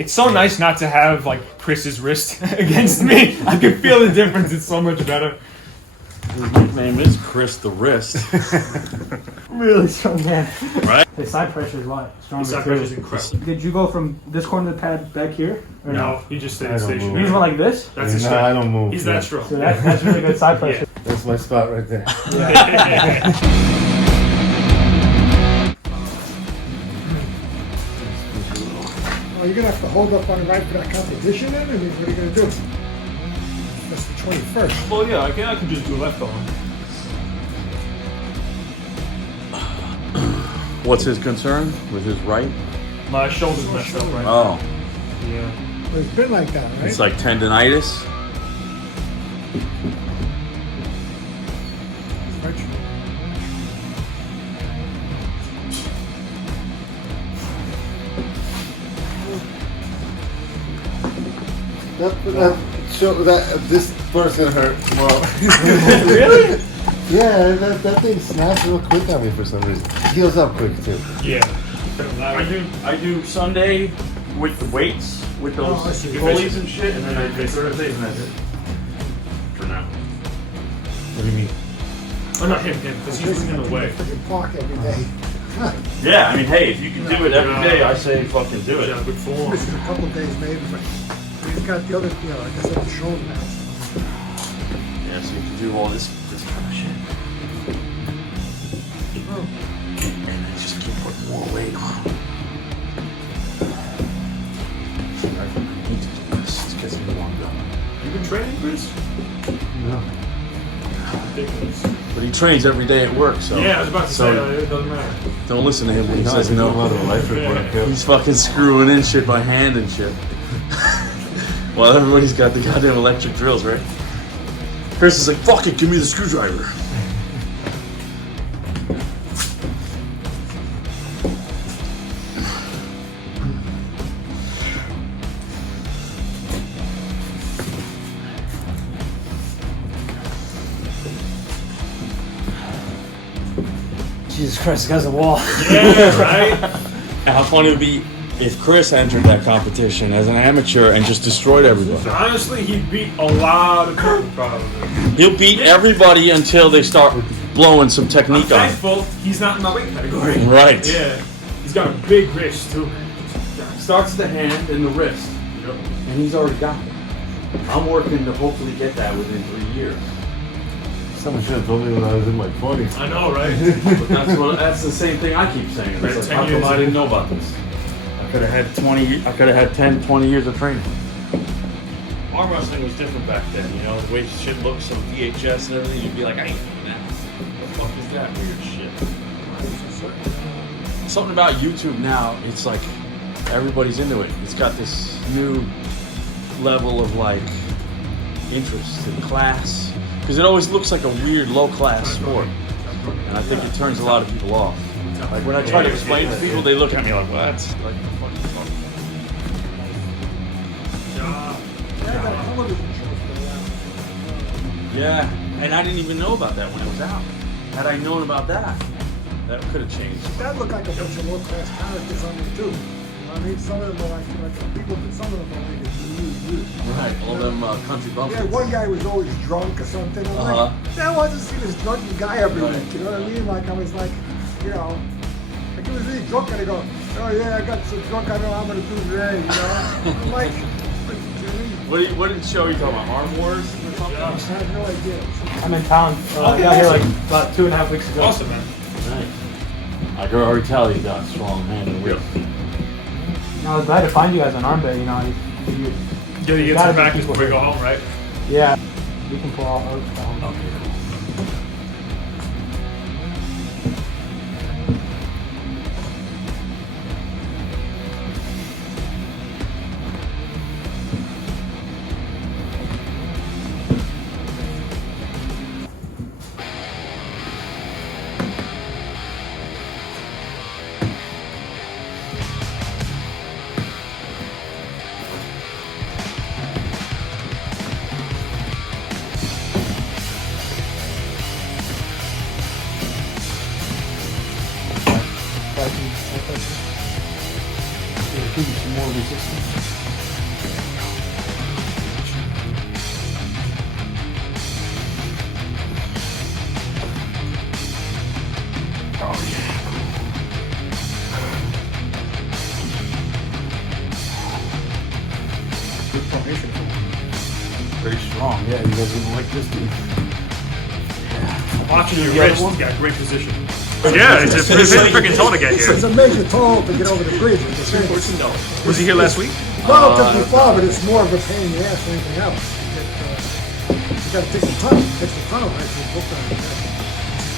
It's so nice not to have like Chris's wrist against me. I can feel the difference. It's so much better. His nickname is Chris the Wrist. Really strong man. Right? The side pressure is what? Stronger Side too. pressure is incredible. Did you go from this corner of the pad back here? Or No, he just stayed I don't You stationary. just went like this? That's his No, strength. I don't move. He's Yeah. that strong. So that's really good side pressure. That's my spot right there. Oh, you're gonna have to hold up on the right for that competition then? I mean, what are you gonna do? That's the 21st. Well, yeah, I can just do left arm. What's his concern with his right? My shoulder's messed up right now. Oh, Yeah. Well, it's been like that, right? it's like tendonitis. This person hurts more. Really? Yeah, that thing snaps real quick on me for some reason. Heals up quick too. Yeah. I do Sunday with the weights, with those Oh, I see. pulleys and shit, and then I do Thursdays and that's it. For now. What do you mean? Oh, not him, because he's in the way. Freaking park every day. Yeah, I mean, hey, if you can do it every day, I say fucking do He's it. got good form. Missing a couple of days maybe, but he's got the other, like I said, the shoulder now. Yeah, so you can do all this kind of shit. And then just keep putting more weight on. I need to do this. It gets me longer. You been training, Chris? No. Ridiculous. But he trains every day at work, so. Yeah, I was about to so say, it doesn't matter. Don't listen to him when he No, I says do a lot no. of electric work. Yeah. He's fucking screwing in shit by hand and shit. While everybody's got the goddamn electric drills, right? Chris is like, fuck it, give me the screwdriver. Jesus Christ, this guy's a wall. Yeah, right? How funny it would be if Chris entered that competition as an amateur and just destroyed everybody. Honestly, he beat a lot of people probably. He'll beat everybody until they start blowing some I'm technique on him. thankful he's not in my weight category. Right. Yeah. He's got a big wrist, too. Starts the hand and the wrist. And he's already got it. I'm working to hopefully get that within 3 years. Someone should have told me when I was in my 20s. I know, right? But that's the same thing I keep saying. Right, It's 10 like, how come years I in. didn't know about this? I could have had 10, 20 years of training. Arm wrestling was different back then, you know, the way shit looks, some VHS and everything, you'd be like, I ain't doing that. What the fuck is that weird shit? Something about YouTube now, it's like everybody's into it. It's got this new level of like interest and class. Because it always looks like a weird low-class sport. And I think it turns a lot of people off. Like when I try to explain to people, they look at me like, what? Like, what the fuck is wrong? Yeah, I got television shows for that. Yeah, and I didn't even know about that when it was out. Had I known about that, that could have changed. That looked like a bunch of low-class characters on there too. I mean, some of them are like people, some of them are like really. Right, all them country Yeah, bumpkins. one guy was always drunk or something. I'm Uh-huh. like, I wasn't seeing this drunken guy every Right. week. You know what I mean? Like I was like, you know, like he was really drunk and I go, oh yeah, I got so drunk I know how I'm gonna do today. You know? I'm like, Jimmy, What did show you talking about? Arm Wars or something? I have no idea. I'm in town. I Okay, got here awesome. like about 2.5 weeks ago. Awesome, man. Nice. I can already tell you got strong hand and wrist. I was glad to find you guys on Arm Bay. You know, you Yeah, you get gotta some be practice people before you here. go home, right? yeah, we can pull all out. Okay, cool. good formation. Very strong. Yeah, you guys wouldn't like this dude. Watching your The other wrist, one? you got great position. Yeah, it's freaking tall to get It's here. amazing tall to get over the bridge. With the thing. Was he here last week? No, it took me far, but it's more of a pain in the ass than anything else. You got to take the tunnel. Takes the tunnel actually booked on Manhattan.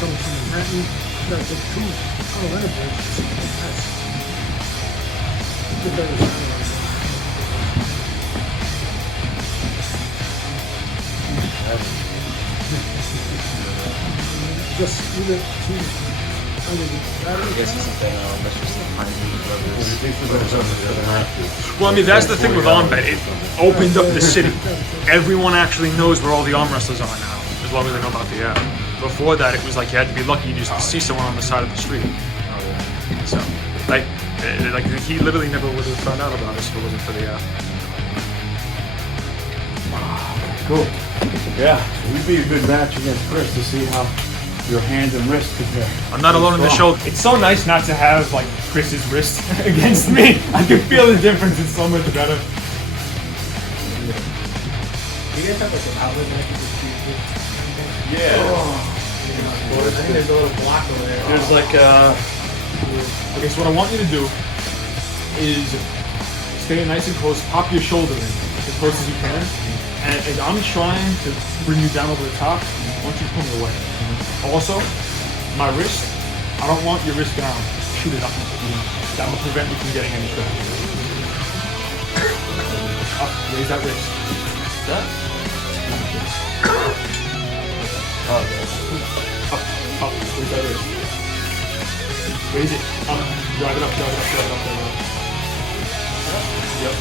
Coming from Manhattan, you got to take two tunnel and a bridge. It's a mess. Get better than that. Just either two. Either the battery. Well, I mean, that's the thing with Armbet. It opened up the city. Everyone actually knows where all the arm wrestlers are now, as long as they know about the app. Before that, it was like you had to be lucky you just see someone on the side of the street. So, like he literally never would have found out about us if it wasn't for the app. Cool. Yeah, we'd be a good match against Chris to see how your hand and wrist compare. I'm not alone in the show. It's so nice not to have like Chris's wrist against me. I can feel the difference. It's so much better. You guys have like an outlet that you just shoot with? Yeah. I think there's a little block over there. There's like Okay, so what I want you to do is stay nice and close. Pop your shoulder in as close as you can. And as I'm trying to bring you down over the top, I want you to pull me away. Also, my wrist, I don't want your wrist down. Shoot it up. That will prevent me from getting any traction. Up, raise that wrist. That? Up, raise that wrist. Raise it, up, drive it up, drive it up, drive it up, drive it up. Yep.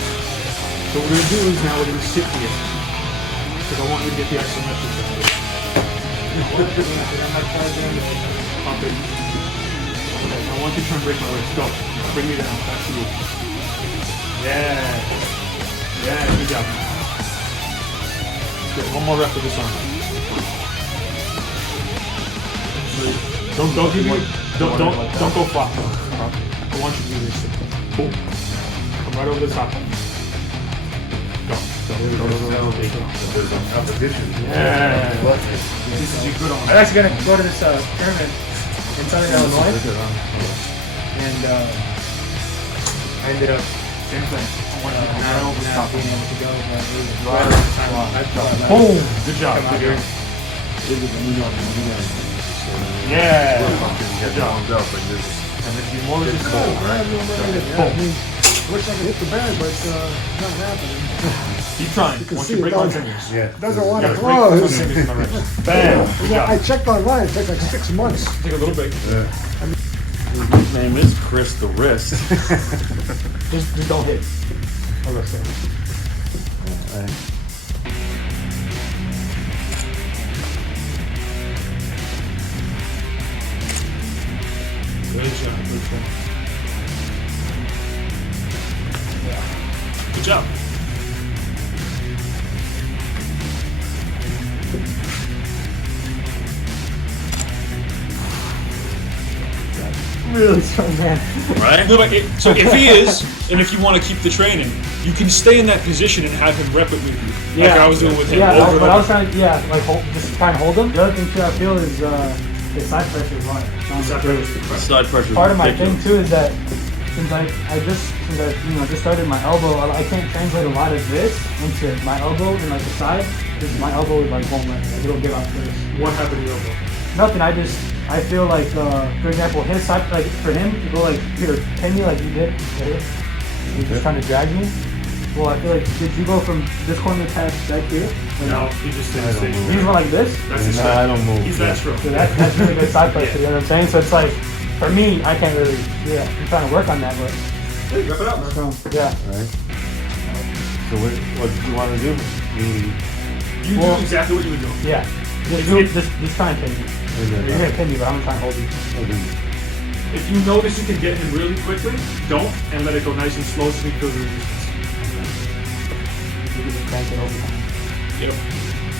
So what we're gonna do is now we're gonna sit here. Because I want you to get the isometric down. Pump it. Okay, I want you to try and break my wrist. Go. Bring me down. Back to you. Yeah. Yeah, good job. Good. One more rep of this arm. Don't give me. Don't go flat. I want you to do this. Boom. Come right over the top. Go. There's an competition. Yeah. This is your good arm. I'm actually gonna go to this tournament in Southern Illinois, and I ended up Same thing. not being able to go. Boom. Good job. Good job. Yeah. Get warmed up and just And if you more just I mean, wish I could hit the bag, but it's not happening. keep trying. can Once see you it break my down. fingers. yeah. Doesn't want to Break my close. fingers in my wrist. Bam. Good Yeah, I job. checked online. It takes like 6 months. Take a little break. his nickname is Chris the Wrist. Just don't hit. I'll rest it. Good job. Good job. Good job. Really strong man. Right? No, but so if he is, and if you want to keep the training, you can stay in that position and have him rep it with you, like I was doing with him. Yeah, over and but I was over. trying to, like, just try and hold him. The other thing too I feel is his side pressure is hard. Side pressure. Part of my thing too is that since I just started my elbow, I can't translate a lot of this into my elbow and like the side because my elbow like won't let me. Like, it'll give out first. What happened to your elbow? Nothing. I feel like for example his side, like for him to go like here pin me like you did right here. He's just trying to drag me. Well, I feel like did you go from this corner to back here? Or No, he just didn't stay. You just went like this. That's his No, I don't move. He's that strong. So that's really good side pressure, you know what I'm saying? So it's like, for me, I can't really, I'm trying to work on that, but, Hey, wrap it up, man. so, yeah. Right. So what do you want to do? You Well- do exactly what you would do. Yeah. Just try and pin me. You're gonna pin me, but I'm gonna try and hold you. If you notice you can get him really quickly, don't, and let it go nice and slow so he feels the resistance. You can just crank it over time. Yep.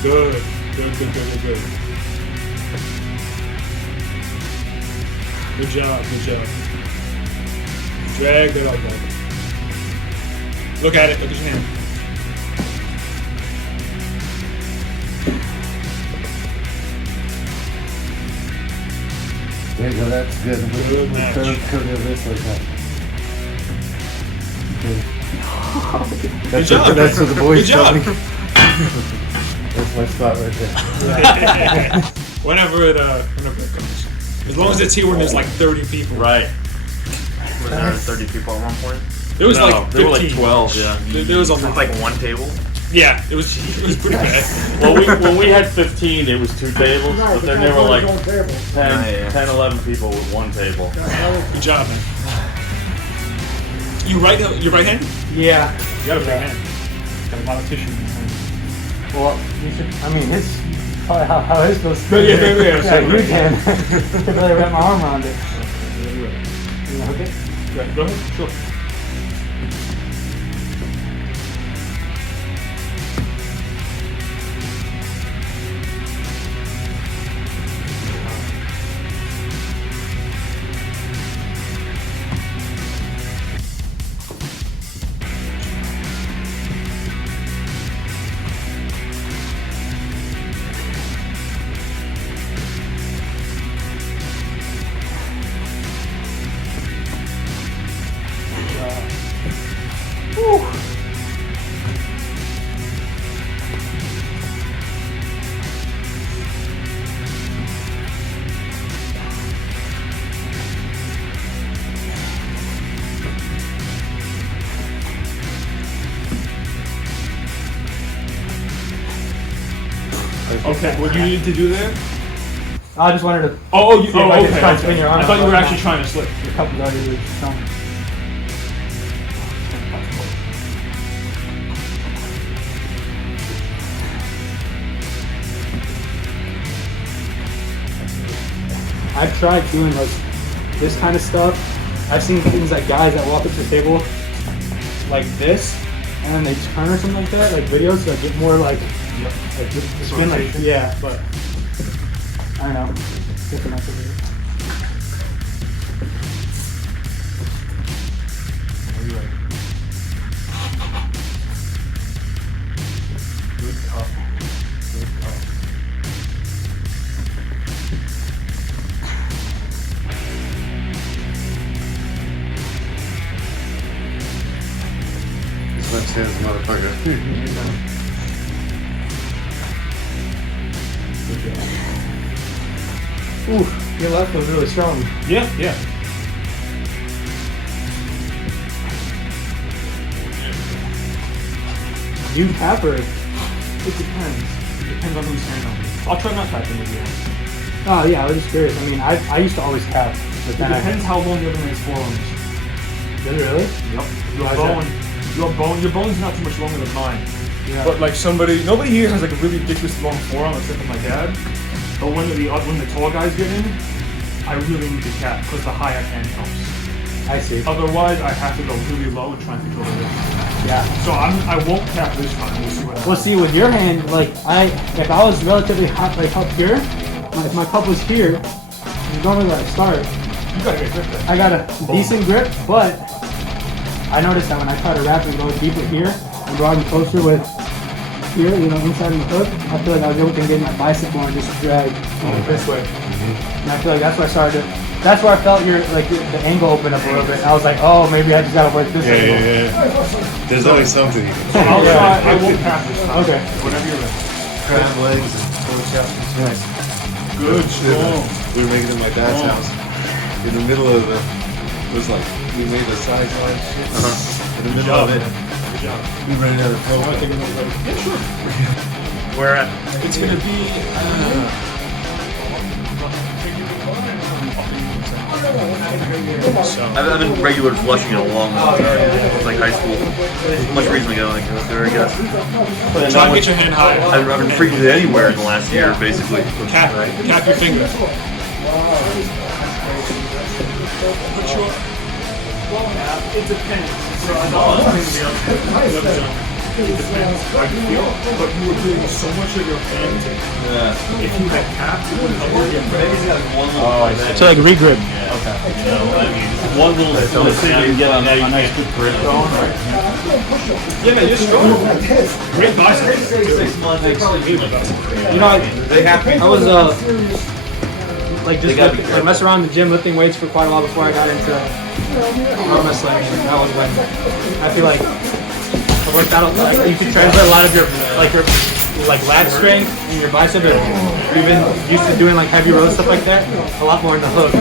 Good. Good. Good job. Drag that out, guys. Look at it. Look at your hand. There you go, that's good. Good match. Curve your wrist like that. Good job. That's what the boys Good tell job. me. That's my spot right there. Whenever it comes. As long as it's here when there's like 30 people. Right. Was there 30 people at one point? It was No, like 15. there were like 12. Yeah. There was a lot. Like one table? Yeah, it was pretty bad. Well, when we had 15, it was 2 tables, No, but then there were like his own table. 10, 11 people with 1 table. Good job, man. You right handed? Yeah. You got a big hand. Got a lot of tissue in your hand. Well, you should. I mean, his probably how his goes. Yeah, Yeah, sorry. you can. I can really wrap my arm around it. You know, hook it? Yeah, go ahead. Sure. Okay, what you needed to do there? I just wanted to. Oh, you, See if oh I could okay. try and spin your arm I thought you out. were actually trying to slip. The cup was already shown. I've tried doing like this kind of stuff. I've seen things like guys that walk up to the table like this, and then they turn or something like that, like videos that get more like the spin like yeah, but I don't know. Different activity. Good cup. Good cup. This left hand's a motherfucker. Ooh, your left was really strong. Yeah, yeah. You tap or? It depends. It depends on who's hand on me. I'll try not tapping with you. Oh yeah, I was just curious. I mean, I used to always tap, but It then depends how long the other man's forearm is. Did it really? Yep. How's Your bone's not too much longer than mine. Yeah. But like nobody here has like a really ridiculous long forearm except for my dad. But when the tall guys get in, I really need to tap because the high hand helps. I see. Otherwise, I have to go really low and try and control the wrist. Yeah. So I won't tap this time. We'll see what happens. Well, see, with your hand, like if I was relatively hot, like up here, if my cup was here, normally when I start, You gotta get grip there. I got a decent grip, but I noticed that when I try to wrap and go deeper here and go even closer with here, inside of the hook, I feel like I was able to get my bicep more and just drag this way. And I feel like that's where I started. That's where I felt the angle open up a little bit. I was like, oh, maybe I just gotta work this angle. Yeah. There's always something you can I'll Yeah. try. I won't tap this time. Okay. Whenever you're ready. crab legs and pull chest. Nice. Good, strong. We were making it at my dad's house. In the middle of it was like, we made a sideline shit. In the middle of it, Good job. we ran out of I want to flow. take another break. Yeah, sure. Where at? It's gonna be. I've been regular flushing it a long time. Like high school. Much reason ago, like there, I guess. Try and get your hand high. I've been freaking anywhere in the last year, basically. Tap your finger. Put your. It depends. So I know it depends how you feel, but you were doing so much of your hand. Yeah. If you had tapped, it would help you. Maybe he's got one little. Oh, I see. So like regrip. One little thing you can get on that, you can't good grip going, right? Yeah, man, you're strong. Great biceps. 6 months. I was like just like mess around in the gym, lifting weights for quite a while before I got into arm wrestling. And that was when I feel like I worked out. Like, you can translate a lot of your lat strength and your bicep. If you've been used to doing like heavy rows stuff like that, a lot more in the hook.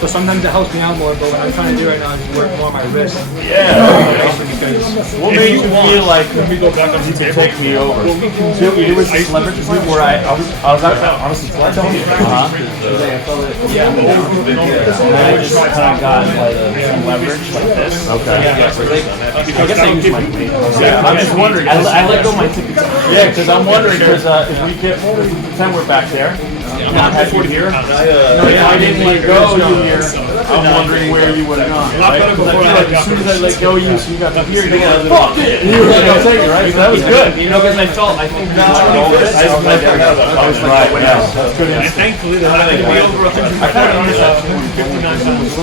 So sometimes it helps me out more, but what I'm trying to do right now is work more on my wrist. What made you feel like Let me go back on the you could table. take me over? It was this leverage point where I was honestly flexible. Yeah. And I just kind of got like some leverage like this. Okay. I guess I use my feet. Yeah, I'm just wondering. I let go my tippy toe. Yeah, because I'm wondering because if we get pretend we're back there. I'm not had you here. If I didn't let go you here, I'm wondering where you would have gone. Right? Because I feel like as soon as I let go you, so you got to here, you're like, fuck it! You were like, I'll take it, right? So that was good. You know, because I think I was right, yeah. That's good And answer. thankfully, they're not going to be over 100. I kind of understand. 59 pounds.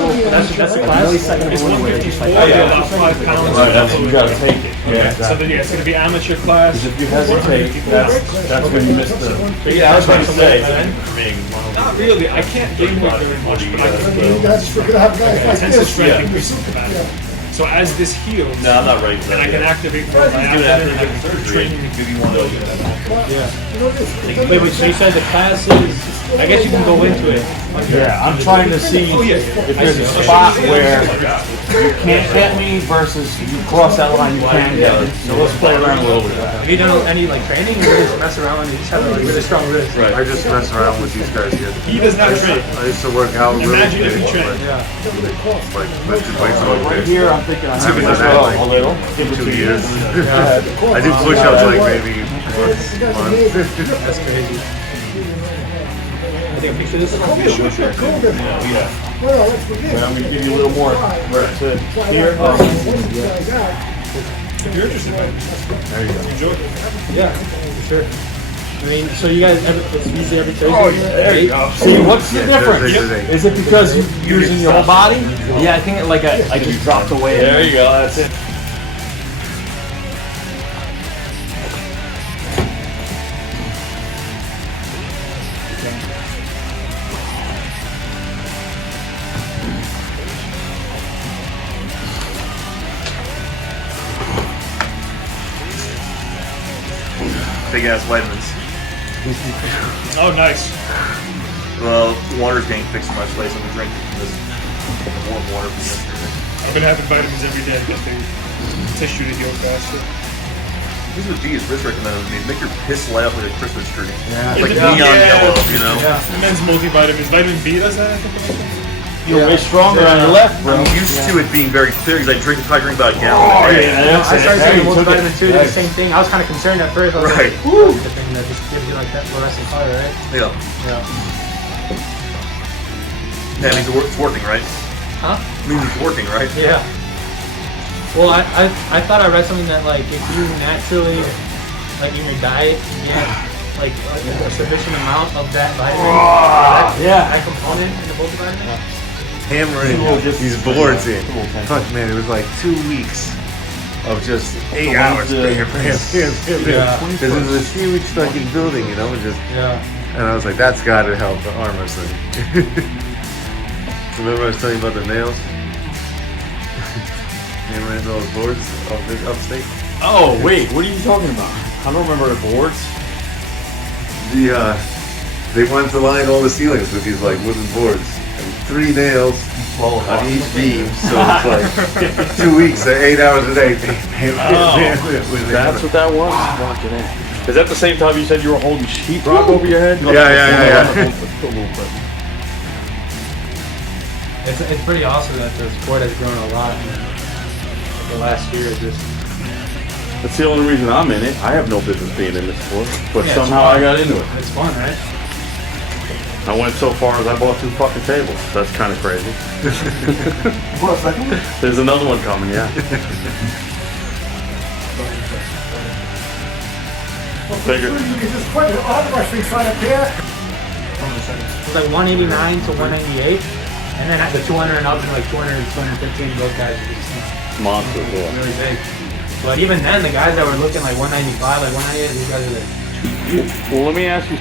That's a class. It's 154, about 5 pounds. Right, that's, you gotta take it. Yeah, So then, yeah, it's going to be amateur class. If you hesitate, that's when you miss the. Yeah, I was going to say. Not really. I can't gain weight very much, but I can gain That's we're gonna have guys like intensive this. strength increases capacity. So as this heals, No, I'm not ready for and I that. can activate more diaphragm, I can start training. Maybe one of Wait, so you said the classes, I guess you can go into it. Yeah, I'm trying to see if there's a spot where you can't get me versus you cross that line, you can get me. So let's play around a little bit. Have you done any like training or just mess around and you just have a really strong wrist? I just mess around with these guys here. He does not train. I used to work out really Imagine if he big, trained. like lifted weights all Right day. here, I'm thinking I Haven't have done that in a like little. Give it 2 to you. years. I do push-ups like maybe once a month. That's crazy. I think a picture of this. Well, let's begin. And I'm gonna give you a little more right to here. If you're interested, man, There you go. enjoy it. Yeah, for sure. I mean, so you guys, it's usually every Thursday? Oh, yeah, there you go. See, what's the difference? Thursday today. Is it because you're using your whole body? Yeah, I think I just dropped away. There you go, that's it. big ass vitamins. Oh, nice. Well, water's getting fixed in my place. I'm drinking this warm water from yesterday. I've been having vitamins every day to get the tissue to heal faster. This is what G is Rich recommended to me. Make your piss light up like a Christmas tree. Yeah. It's like Yeah. neon Yeah. yellow, you know? The men's multivitamins. Vitamin B does that, I think. You're way stronger on your left, bro. I'm used to it being very clear because I drink about a gallon Oh, a day. yeah, I started Hey, taking you took multivitamin it. too, did the Nice. same thing. I was kind of concerned at first. I was Right. like, ooh, the thing that just gives you like that fluorescent color, right? Yeah. Yeah. That means it's working, right? Huh? Means it's working, right? Yeah. Well, I thought I read something that like if you naturally, like in your diet, you get like a sufficient amount of that vitamin, that component in the multivitamin. Hammering these boards in. Fuck, man, it was like 2 weeks of just 8 hours. Because it was this huge fucking building, you know, just. Yeah. And I was like, that's gotta help the arm wrestling. Remember I was telling you about the nails? Hammering those boards upstate? Oh, wait, what are you talking about? I don't remember the boards. They wanted to line all the ceilings with these like wooden boards. And 3 nails on each beam, so it's like 2 weeks, 8 hours a day. That's what that was? Fucking A. Is that the same time you said you were holding sheetrock over your head? Yeah. It's pretty awesome that the sport has grown a lot in the last year. Just That's the only reason I'm in it. I have no business being in this sport, but Yeah, somehow I got into it. it's fun, right? I went so far as I bought 2 fucking tables. That's kind of crazy. There's another one coming, yeah. Figure. You can just put the arm wrestling sign up here. It's like 189 to 198, and then at the 200 and up to like 200 and 215, those guys are just Monsters, yeah. really big. But even then, the guys that were looking like 195, like 198, these guys are like, Well, let me ask you.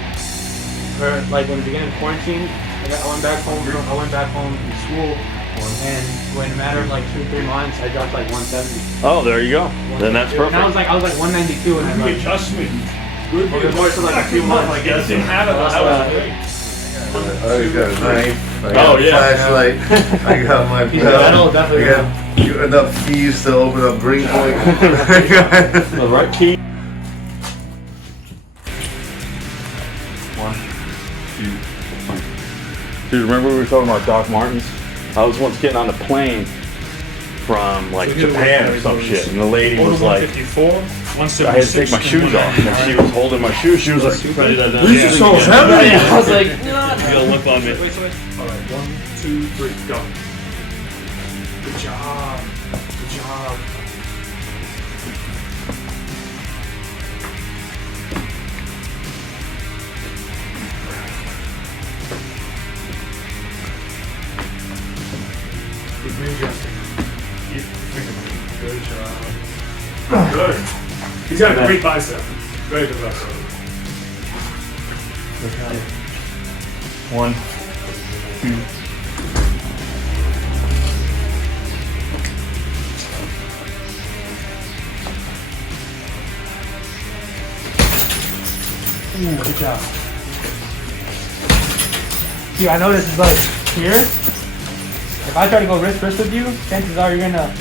or like when the beginning of quarantine, I went back home. I went back home from school, and in a matter of like 2-3 months, I dropped like 170. Oh, there you go. Then that's perfect. And I was like 192, and I was like, Adjustment. Good. Okay, boy, so like a few months, Like, it didn't have it. That was great. I got a knife. I Oh, got a yeah. flashlight. I got my He's belt. metal, definitely I got enough keys to open up Greenpoint. The right key. 1, 2. Dude, remember we were talking about Doc Martens? I was once getting on a plane from like Japan or some shit, and the lady was like, 154, I had to take my shoes off, and she was holding my shoes. She was like, These are so heavy. I was like, you gotta look on me. All right, 1, 2, 3, go. Good job. Good job. Keep readjusting. Keep thinking. Good job. Good. He's got a great bicep. Very good bicep. 1, 2. ooh, good job. See, I know this is like here. If I try to go wrist with you, chances are you're gonna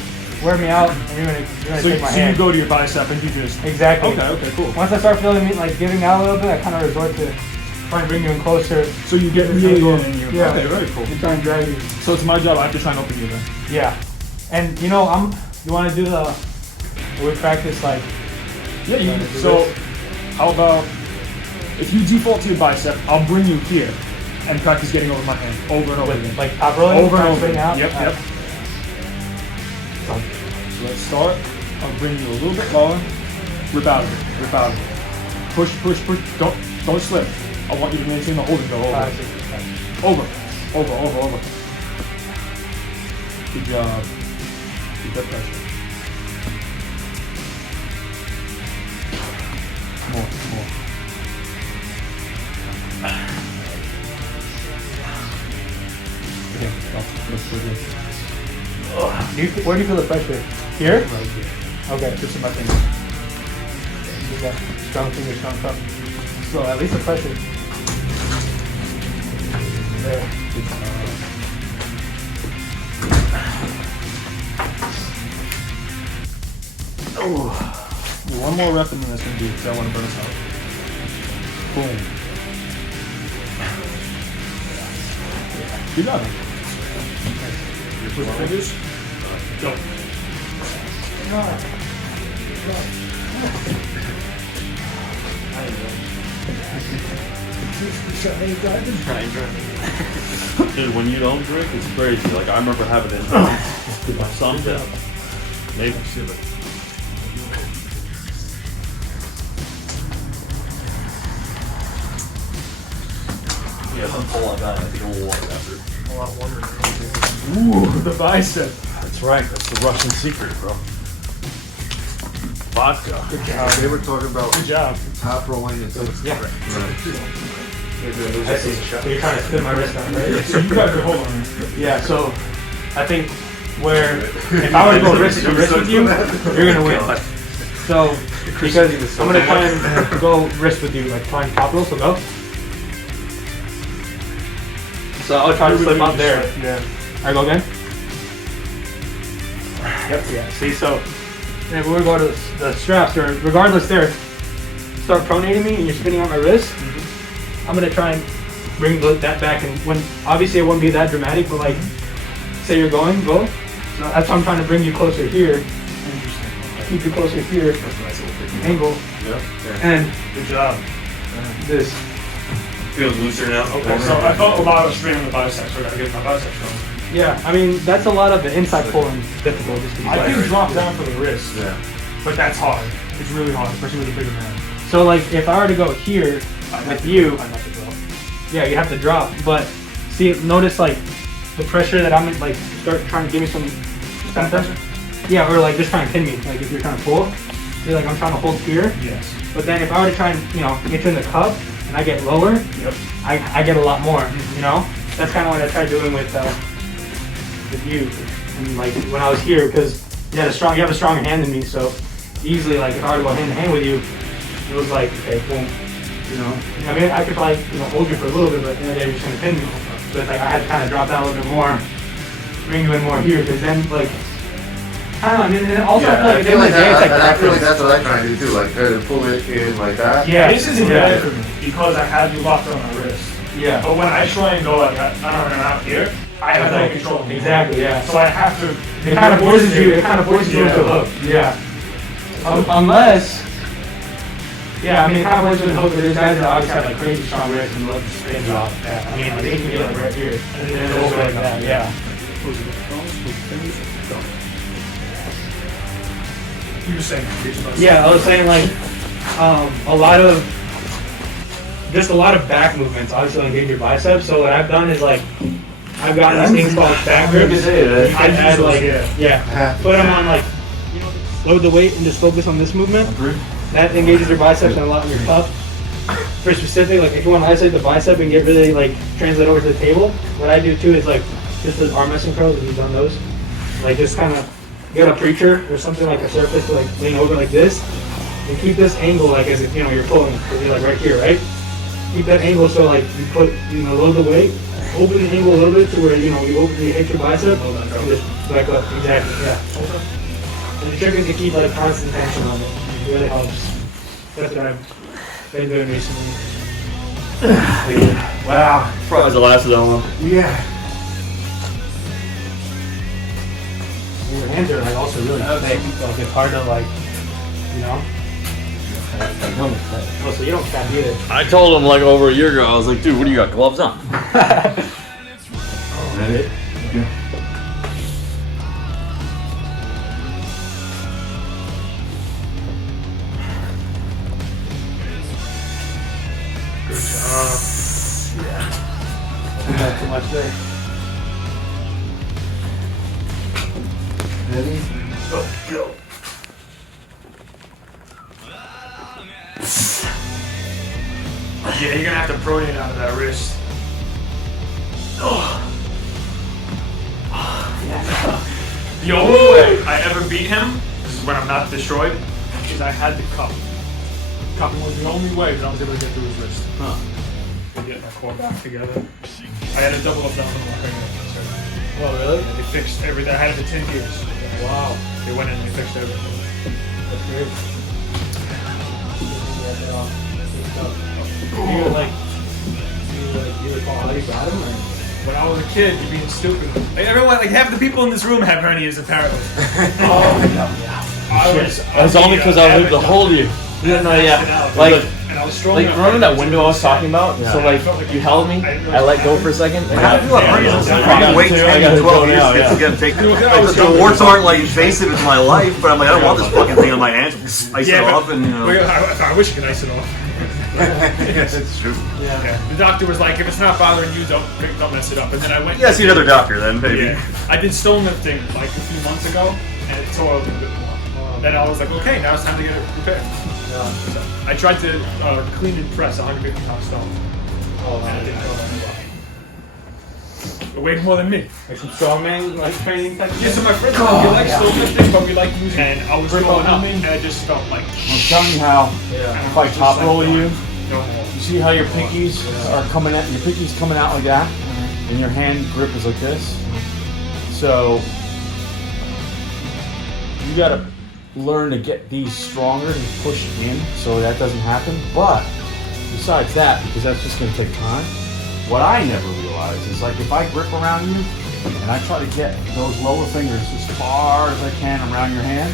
wear me out, and you're gonna So, take my so hand. you go to your bicep and you just. Exactly. Okay, cool. Once I start feeling me like giving out a little bit, I kind of resort to trying to bring you in closer. So you get really in you. Yeah. Okay, very cool. And try and drag you. So it's my job. I have to try and open you then. Yeah. And you know, you want to do we practice like. Yeah. You wanna do So this? how about if you default to your bicep, I'll bring you here and practice getting over my hand over and over again. Like top rolling, Over and try over. spinning out. Yep, yep. So let's start. I'll bring you a little bit lower. Rip out of it. Rip out of it. Push, push, push. Don't slip. I want you to maintain the holding go over. 5, 6, 7. Over. Over, over, over. Good job. Keep that pressure. More, more. Okay, let's go again. Where do you feel the pressure? Here? Right here. Okay. Tips of my fingers. You got strong finger, strong thumb. So at least the pressure. There. One more rep and then that's gonna be because I want to burn us out. Boom. Good job. With the fingers. Go. Dude, when you don't drink, it's crazy. Like, I remember having it with something. Maybe. Yeah, some pull on that. I think we'll walk after. Ooh, the bicep. That's right. That's the Russian secret, bro. Vodka. They were talking about Good job. top rolling and Yeah. Right. I see. So you're trying to spin my wrist out, right? So you got your hold on. Yeah, so I think if I were to go wrist to wrist with you, you're gonna win. So because I'm gonna try and go wrist with you, like try and top roll, so go. So I'll try to slip out there. Yeah. I go again. Yep. Yeah. See, so if we go to the straps, or regardless, there, start pronating me, and you're spinning out my wrist. I'm gonna try and bring that back, and when obviously it won't be that dramatic, but like, say you're going, go. So that's why I'm trying to bring you closer here, keep you closer here, angle, and Good job. this. Feels looser now. Okay, so I felt a lot of strain on the biceps, so I gotta get my biceps strong. Yeah, I mean that's a lot of the inside pulling difficult. Just because I can drop down for the wrist, Yeah. but that's hard. It's really hard, especially with a bigger man. So like if I were to go here with you, I have to drop. yeah, you have to drop. But see, notice like the pressure that I'm in, like start trying to give me some pressure. Yeah, or like just trying to pin me. Like if you're trying to pull, see, like I'm trying to hold here. Yes. But then if I were to try and get you in the cup and I get lower, Yep. I get a lot more. You know. that's kind of what I tried doing with you, and like when I was here, because you have a stronger hand than me, so easily like if I were to go hand to hand with you, it was like okay, boom, you know. I mean, I could probably hold you for a little bit, but at the end of the day, you're just gonna pin me. So it's like I had to kind of drop down a little bit more, bring you in more here, because then like. I don't know, I mean, and also I feel like at the end of the day, it's like I feel like that's what I try to do, like try to pull it in like that. yeah, This isn't bad for me because I have you locked on my wrist. yeah. But when I try and go like I don't know out here, I have no control. Exactly, yeah. So I have to. It kind of forces you. It kind of forces you into a hook. Yeah. Unless. Yeah, I mean, it kind of forces you into a hook. But there's guys that obviously have like crazy strong wrists and love to spin drop. Yeah. I mean, like, they can get like right here and then over like that. Yeah. You were saying. Yeah, I was saying like a lot of back movements obviously engage your biceps. So what I've done is like I've got these things called back grips. I add like put them on like load the weight and just focus on this movement. That engages your biceps and a lot of your cuff. For specific, like if you want to isolate the bicep and get really like translate over to the table, what I do too is like just the arm wrestling curls. If you've done those, like just kind of get a preacher or something like a surface to like lean over like this, and keep this angle like as if you're pulling, because you're like right here, right? Keep that angle so like you put load the weight, open the angle a little bit to where you hit your bicep and just back up. Exactly, yeah. And the trick is to keep like constant tension on it. It really helps. That's what I've been doing recently. Wow. Probably the last of them. Yeah. Your hands are like also really thick, so it's hard to like, Oh, so you don't tap either. I told him like over a year ago, I was like, dude, what do you got, gloves on? Ready? Good job. Not too much there. Ready? Go. Yeah, you're gonna have to pronate out of that wrist. The only way I ever beat him, this is when I'm not destroyed, is I had to cup. Cupping was the only way that I was able to get through his wrist. To get my core back together. I had to double up down on my finger. Oh, really? They fixed everything. I had it for 10 years. Wow. They went in and they fixed everything. That's great. You recall how you got him? Or? When I was a kid, you're being stupid. Like everyone, like half the people in this room have hernias apparently. Oh, yeah. It was only because I was able to hold you. No, yeah. Like, and I was strong like enough. remember that window I was talking about? Yeah. So like, you held me, I let go for a second. And How do you have hernias? I got Wait two, 10 I got to it 12 going years out, to get them taken. Like, the warts aren't like invasive into my life, but I'm like, I don't want this fucking thing on my hands. Ice it off and, you know. I wish you could ice it off. Yes, it's true. Yeah. The doctor was like, if it's not bothering you, don't mess it up. And then I went. Yeah, see another doctor then, baby. Yeah. I did stone lifting like a few months ago, and it tore a little bit more. Then I was like, okay, now it's time to get it repaired. So I tried to clean and press 150-pound stone. And it didn't go that well. It weighed more than me. Like some strongman like training type of Yeah, so thing? my friends we like stone lifting, but we like using. And I was going up, and I just felt like. I'm telling you how, if I top roll you, you see how your pinkies are coming out, your pinkies coming out like that, and your hand grip is like this. So you gotta learn to get these stronger and push in so that doesn't happen. But besides that, because that's just gonna take time, what I never realized is like if I grip around you and I try to get those lower fingers as far as I can around your hand,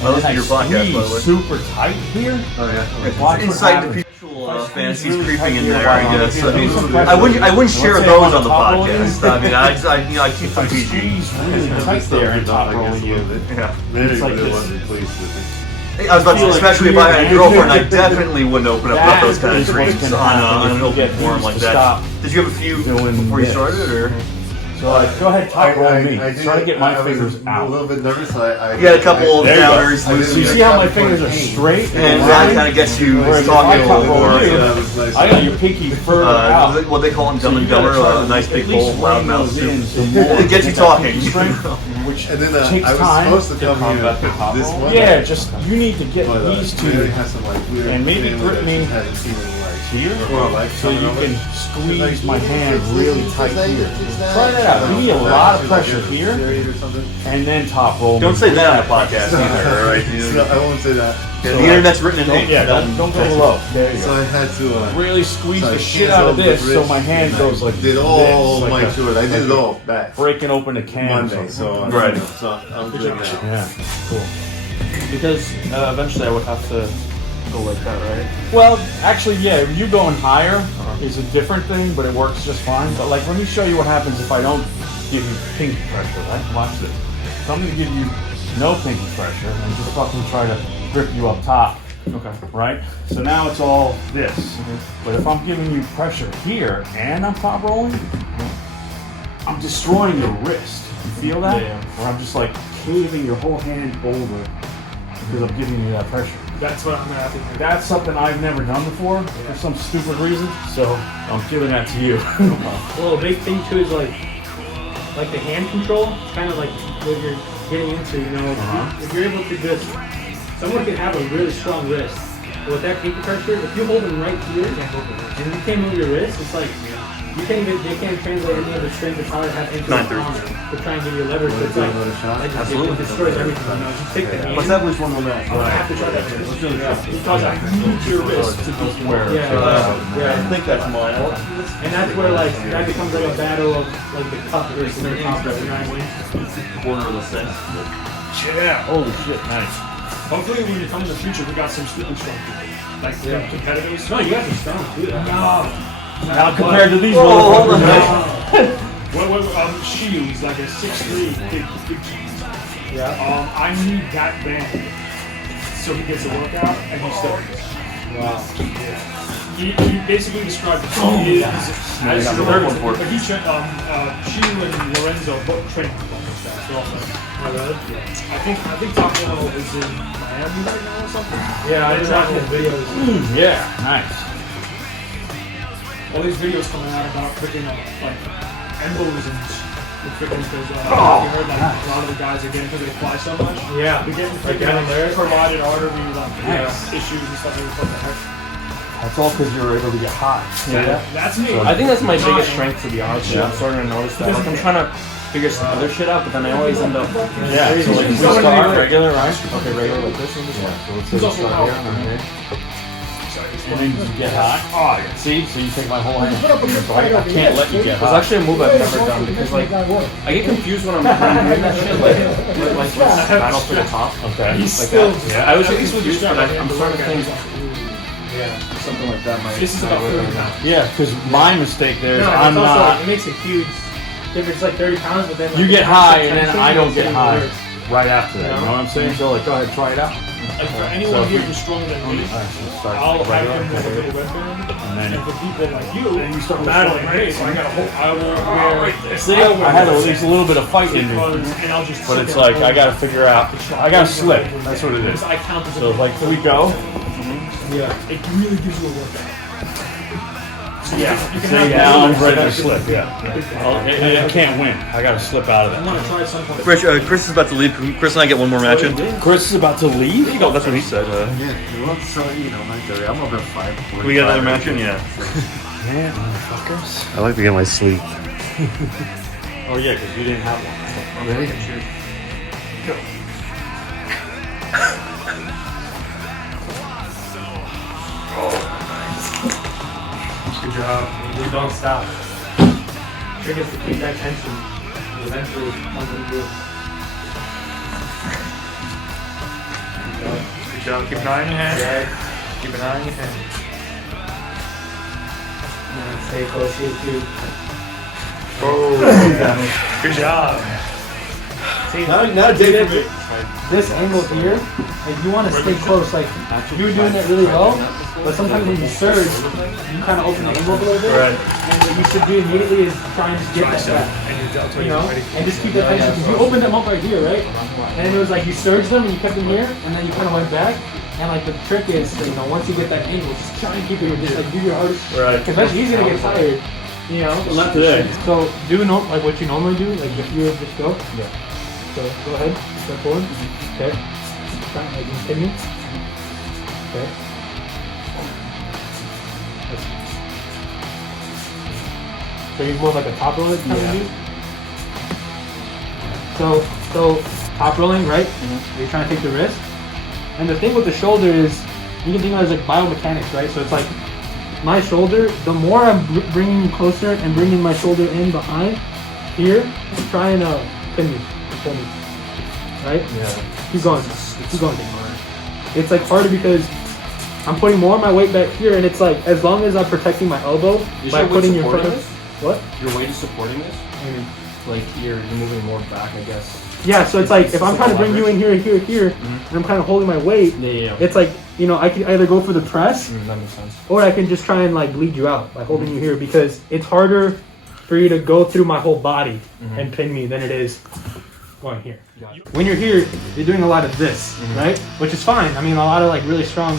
I listen to your podcast, by the way. super tight here. Oh yeah. Watch what Inside happens. the people fantasies really creeping tight in here, there, I Bob. guess. I mean, Yeah. I wouldn't share Let's say those I'm on the top rolling. podcast. I mean, I keep If I them PG. squeeze really tight there and top rolling you, Yeah. Maybe It's like really this. wasn't pleased with it. I was about to say, Feel like especially if I had a you're- girlfriend, I definitely wouldn't open up That those kind of is what's dreams gonna on happen an if you open get forum used like to that. stop Did you have a few doing before you this. started, or? So like, go ahead, top roll me. I think Try to get my I was fingers a out. little bit nervous. So You had a couple of There you go. downers, So you see how my fingers are straight and that kind of gets you Whereas if talking I a top little roll more. you, I got your pinky further out. What they call them, So dumb you and gotta dumber, try a to nice at big least bowl, loud swing mouth those in soup. some more It gets you to get that talking. pinky strength, which And then takes I was time. supposed to come here this one. Yeah, just you need to get But these we already two had some like weird and maybe family grip that me just hadn't seen any, like, here, or like so you coming can over. squeeze my hand really tight here. Try that out. You need a lot of pressure here, and then top roll. Don't me. say that on the podcast either, right? So I won't say that. The internet's written in Don't, ink. yeah, don't go low. There you So go. I had to Really squeeze so I the shit out of canceled this, the so bridge, my hand and I goes like did all this, my like a- tours. I did it all back breaking open a can. Monday. or So something. Right. So I'm good now. Yeah, cool. Because eventually I would have to go like that, right? Well, actually, yeah, you going higher is a different thing, but it works just fine. But like, let me show you what happens if I don't give you pinky pressure, right? Watch this. So I'm gonna give you no pinky pressure and just fucking try to grip you up top. Okay. Right? So now it's all this. But if I'm giving you pressure here and I'm top rolling, I'm destroying your wrist. You feel that? Yeah. Where I'm just like caving your whole hand over because I'm giving you that pressure. That's what I'm gonna have to do. That's something I've never done before for some stupid reason, so I'm giving that to you. Well, a big thing too is like the hand control. It's kind of like what you're getting into. You know, if you're able to just, someone can have a really strong wrist. But with that pinky pressure, if you hold them right here and you can't move your wrist, it's like you can't even, they can't translate any of the strength of how to have into the 9-3. palm to try and give you leverage. But it's like Absolutely. it destroys everything. You know, just take the hand. Let's have at least one more match. I have to try that first. Because I need your wrist to be Where? Yeah. I think that's mine. And that's where like that becomes like a battle of like the cup versus the top. You know what I mean? Corner of the set. Yeah. Holy shit, nice. Hopefully, when you come in the future, we got some stupid strong people. Like competitors. No, you guys are strong. Dude. Now compared to these hold on. motherfuckers. Shiu, he's like a 6'3", big cheese. Yeah. I need that band so he gets a workout and he still is. Wow. He basically described it. He is as got the the third one for it. But he Shiu and Lorenzo both train with that. They're also. I think Taco is in Miami right now or something. Yeah, I was watching his videos. Yeah, nice. All these videos coming out about freaking like embolisms with freaking because you heard like a lot of the guys are getting because they fly so much. Yeah. They're getting Like freaking down there? carotid artery like Nice. issues and stuff. Like, what the heck? That's all because you're able to get high. Yeah. That's me. I think that's my Not- biggest strength, to be honest. Yeah. I'm starting to notice that. Like, I'm trying to figure some other shit out, but then I always end up. Yeah, so like we start regular, right? Okay, regular like this one. Yeah, so let's say He's we also start here, powerful. okay. And then you get high. Oh, yeah. See? So you take my whole hand. So I can't let you get There's high. actually a move I've never done because like I get confused when I'm doing that shit like battle for the top. Okay. Like that. Yeah, I was getting confused, but I'm starting to think Something like that might. This is about 30 pounds. Yeah, because my mistake there is No, I'm it's also not. it makes a huge difference. Like 30 pounds, but then like, You get the high and then tension I don't is get even high worse. right after that. You know what I'm saying? So like, go ahead, try it out. Like for anyone here who's stronger than me, Alright, so let's start I'll have regular. him with a little webcam. then- And for people like you, Then you start battling, battling, right? So I got a whole. I will wear. See, I had at least a little bit of fight in me. And I'll just. But it's like, I gotta figure out, I gotta slip. That's what it is. Because I count as So like, here we go. Yeah. It really gives you a workout. Yeah. You can See, have now I'm one. ready to slip, yeah. I can't win. I gotta slip out of I'm that. gonna try some point. Chris is about to leave. Can Chris and I get one more match in? Chris is about to leave? No, that's what he said. Yeah, well, so you know, I'm up at 5. Can we get another match in? Yeah. Yeah, motherfuckers. I like to get my sleep. Oh yeah, because you didn't have one. Ready? Good job. Just don't stop. Trick is to keep that tension. Eventually, something good. Good job. Keep an eye on your hand. Keep an eye on your hand. Stay close here too. Oh, good job. See, Not a day for me. this angle here, like you want to stay close. Like you're doing it really well, but sometimes when you surge, you kind of open the angle a little bit. Right. And what you should do immediately is try and just get that back. And your deltoid You know, ready. and just keep it nice. Because you opened them up right here, right? And it was like you surged them and you kept them here, and then you kind of went back. And like the trick is, you know, once you get that angle, just try and keep it, just like do your hardest. Right. Because he's gonna get tired, you know. Well, not today. So do like what you normally do, like if you would just go. Yeah. So go ahead, step forward. Okay. Try like continue. Okay. So you're more like a top roller kind of dude? So top rolling, right? You're trying to take the wrist. And the thing with the shoulder is, you can think of it as like biomechanics, right? So it's like, my shoulder, the more I'm bringing you closer and bringing my shoulder in behind, here, trying to pin me, right? Yeah. Keep going, keep going. It's like harder because I'm putting more of my weight back here, and it's like, as long as I'm protecting my elbow Is by your weight putting your supporting foot. this? What? Your weight is supporting this? Like you're moving more back, I guess. Yeah, so it's like, if I'm trying to bring you in here, and I'm kind of holding my weight, Yeah. it's like, you know, I can either go for the press, That makes sense. or I can just try and like bleed you out by holding you here, because it's harder for you to go through my whole body and pin me than it is going here. When you're here, you're doing a lot of this, right? Which is fine. I mean, a lot of like really strong,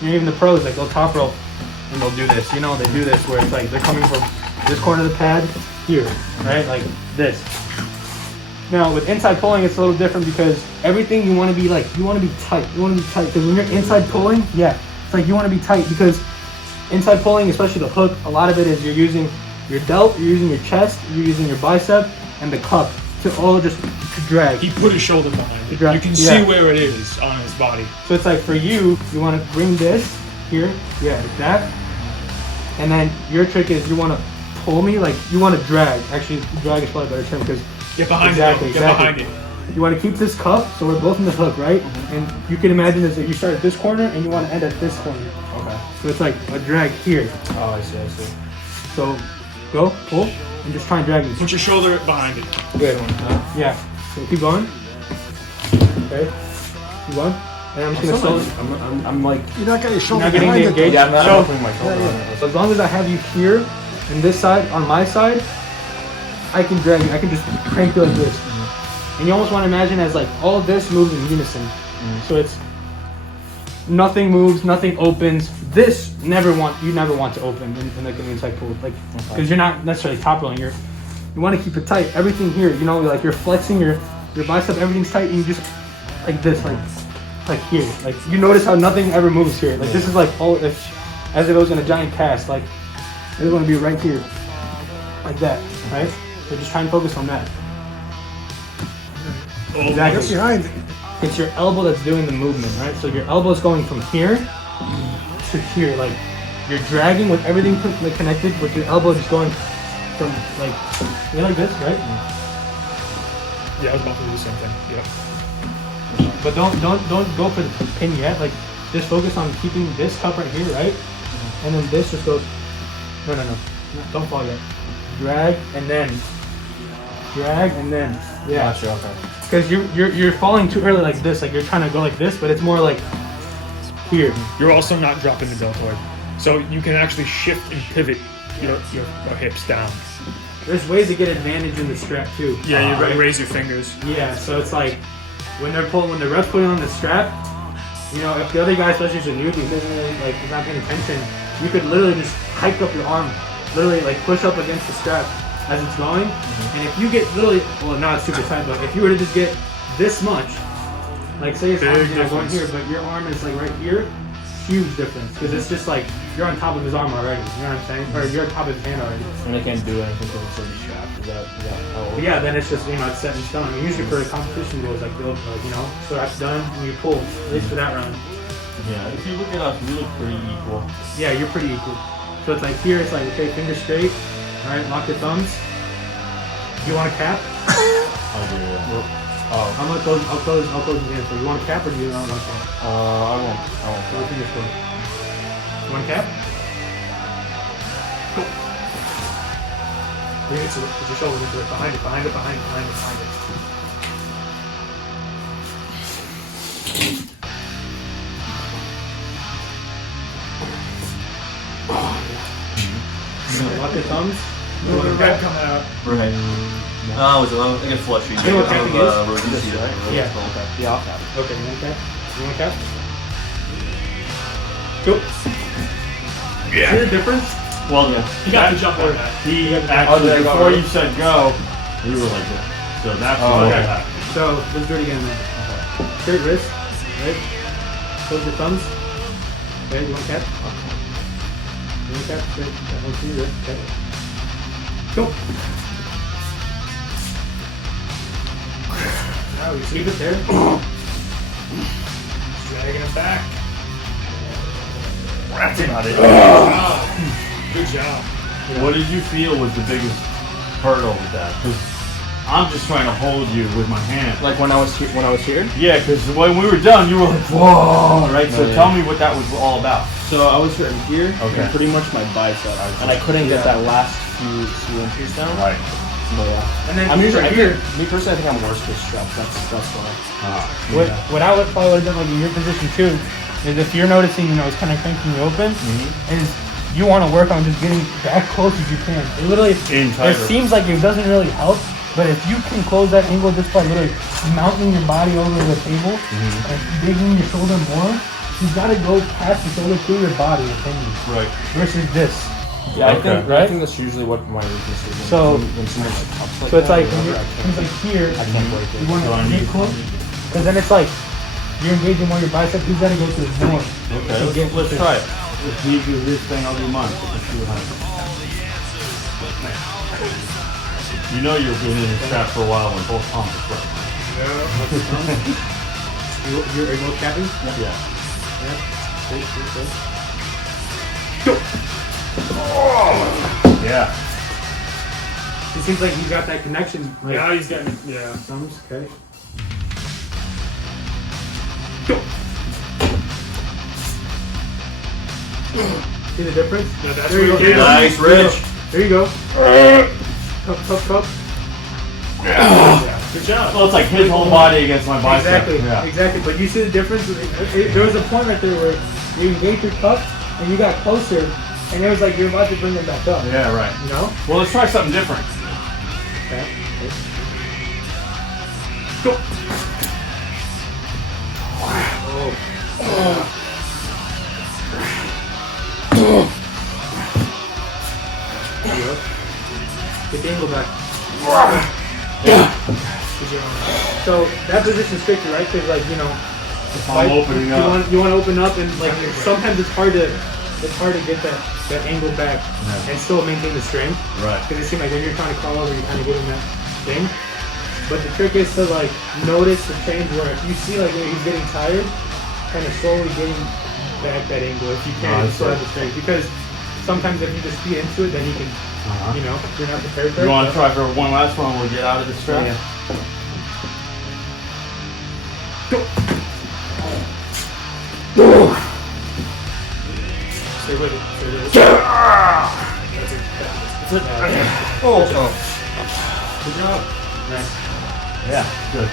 you know, even the pros, like they'll top rope and they'll do this, you know, they do this where it's like they're coming from this corner of the pad here, right? Like this. Now with inside pulling, it's a little different because everything you want to be like, you want to be tight. You want to be tight because when you're inside pulling, it's like you want to be tight because inside pulling, especially the hook, a lot of it is you're using your delt, you're using your chest, you're using your bicep, and the cup to all just to drag. He put his shoulder behind it. Right. You can Yeah. see where it is on his body. So it's like for you want to bring this here, like that, and then your trick is you want to pull me, like you want to drag. Actually, drag is probably a better term because Get behind Exactly, it. Get behind it. you want to keep this cup so we're both in the hook, right? And you can imagine this, like you start at this corner and you want to end at this corner. Okay. So it's like a drag here. Oh, I see. So go, pull, and just try and drag me. Put your shoulder behind it. Good. Yeah. So keep going. Okay. Keep going. And I'm just gonna slowly. I'm like, You're not getting your shoulder Not getting behind the it. engagement. yeah, I'm not So- opening my shoulder. So as long as I have you here, and this side on my side, I can drag you. I can just crank you like this. And you almost want to imagine as like all this moves in unison. So it's nothing moves, nothing opens. This you never want to open in like an inside pull, like because you're not necessarily top rolling. You want to keep it tight. Everything here, you know, like you're flexing your bicep. Everything's tight, and you just like this, like here. Like you notice how nothing ever moves here. Like this is like all as if it was in a giant cast. Like it's going to be right here, like that, right? So just try and focus on that. Get Exactly. behind it. It's your elbow that's doing the movement, right? So your elbow's going from here to here. Like you're dragging with everything like connected, with your elbow just going from like this, right? Yeah, I was about to do the same thing. Yep. But don't go for the pin yet. Like just focus on keeping this cup right here, right? And then this just goes. No. Don't fall yet. Drag and then. Yeah. Gotcha. Okay. Because you're falling too early like this. Like you're trying to go like this, but it's more like here. You're also not dropping the deltoid. So you can actually shift and pivot your hips down. There's ways to get advantage in the strap too. Yeah, you Right? raise your fingers. Yeah, so it's like when the ref's putting on the strap, you know, if the other guy, especially if he's a newbie, like he's not paying attention, you could literally just hike up your arm, literally like push up against the strap as it's going. And if you get literally, well, not super tight, but if you were to just get this much, like say his arm's going here, but your arm is like right here, huge difference because it's just like you're on top of his arm already. You know what I'm saying? Or you're on top of his hand already. And I can't do anything because it's already strapped. Is that how it But yeah, then it's just, you know, it's set in stone. I mean, usually for the competition goes like, they'll, like, you know, so that's done and you pull, at least for that round. Yeah, if you look at us, we look pretty equal. Yeah, you're pretty equal. So it's like here, it's like, okay, fingers straight. All right, lock your thumbs. You want a cap? Oh, yeah. Oh, I'm gonna close, I'll close the hand. So you want a cap or do you not want a cap? I won't. So fingers closed. You want a cap? Cool. Bring it to it, put your shoulder into it, behind it. Lock your thumbs. Red coming out. Right. Oh, it's I get flushy. You know what capping is? Yeah. Yeah, I'll cap. Okay, you want cap? You want cap? Go. Yeah. See the difference? Well, You got to jump on that. he actually, before you said go, you were like this. So that's what happened. So let's do it again then. Straight wrist, right? Close your thumbs. Okay, you want cap? You want cap? Straight. That one's your wrist. Okay. Go. Now we keep it there. Dragging it back. That's about it. Good job. What did you feel was the biggest hurdle with that? Because I'm just trying to hold you with my hand. Like when I was here. Yeah, because when we were done, you were like, whoa, right? So tell me what that was all about. So I was right here, Okay. and pretty much my bicep, and I couldn't get that last few inches down. Right. But yeah. And then I'm usually here. me personally, I think I'm worse with straps. That's why. What I would probably would have done like in your position too is if you're noticing, it's kind of cranking you open, is you want to work on just getting that close as you can. It literally, In it tighter. seems like it doesn't really help, but if you can close that angle just by literally mounting your body over the table and digging your shoulder more, you got to go past the shoulder through your body, opinion, Right. versus this. Yeah, Okay. I think that's usually what my weakness is. So- when someone's up like So it's that, like when whatever, you're, it's like here, I can't break you it. want So I to need get close, because then it's like you're engaging more your bicep. He's got to go to the more. Okay, let's try it. If you do this thing, I'll do mine. Let's see what happens. You know you've been in the strap for a while when both palms are sweating. You're both capping? Yeah. Yeah. It seems like you got that connection. Like, Now he's getting, thumbs, okay. See the difference? Yeah, that's There you what go. you get. Nice, Rich. There you go. Cup. Good job. Well, it's like his whole body against my bicep. Exactly, exactly. But you see the difference? There was a point right there where you engaged your cup and you got closer, and it was like you're about to bring them back up. Yeah, right. You know? Well, let's try something different. Okay. Get the angle back. So that position's tricky, right? Because If I'm opening up. you want to open up, and like sometimes it's hard to get that angle back and still maintain the strength. Right. Because it seems like when you're trying to crawl over, you're kind of getting that thing. But the trick is to like notice the change where if you see like when he's getting tired, kind of slowly getting back that angle if you can and still have the strength. Because sometimes if you just feed into it, then you can, you're not prepared for it. You want to try for one last one? We'll get out of the strap. Yeah. Stay with it. Stay with it. Good job. Yeah, good.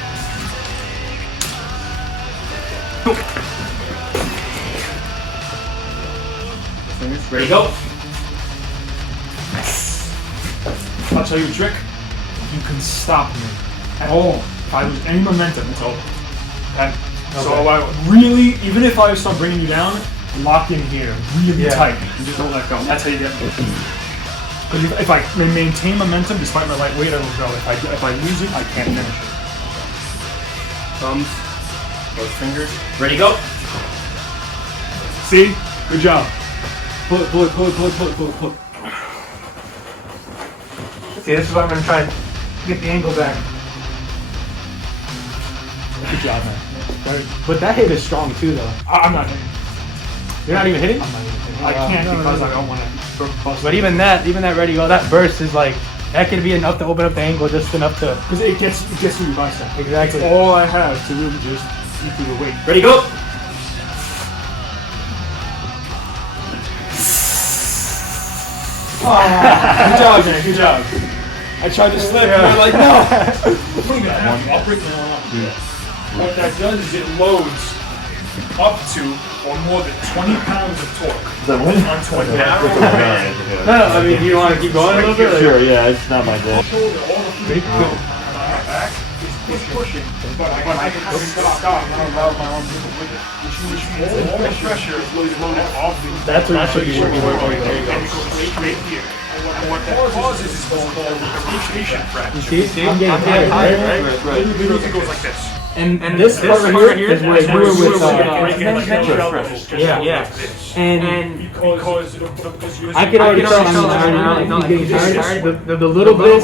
Ready, go. I'll tell you a trick. You can stop me at all. If I lose any momentum, it's over. Okay? So I really, even if I start bringing you down, lock in here really tight. You just don't let go. That's how you get me. Because if I maintain momentum despite my light weight, I will go. If I lose it, I can't finish it. Thumbs, both fingers. Ready, go. See? Good job. Pull it. See, this is what I'm going to try and get the angle back. Good job, man. But that hit is strong too, though. I'm not hitting. You're not even hitting? I'm not even hitting. I can't because I don't want to bust But even that ready go, that burst is like, that could be enough to open up the angle, just enough to... because it gets through your bicep. Exactly. It's all I have to really just eat through the weight. Ready, go. Good job, man. Good job. I tried to slip, and you're like, no. Bring that one. I'll bring that one up. What that does is it loads up to or more than 20 pounds of torque on 20 pounds. No, I mean, do you want to keep going a little bit? Sure, yeah, it's not my day. It's pushing, but I can stop and allow my arms to with it. All the pressure is really thrown off me. That's what you should be working And on. it goes straight here. And what that causes is what's called a rotation fracture. See, I'm getting tired, right? It goes like this. And this part right here is where you were with, yeah. And Because I could already tell I'm getting tired. The little bit,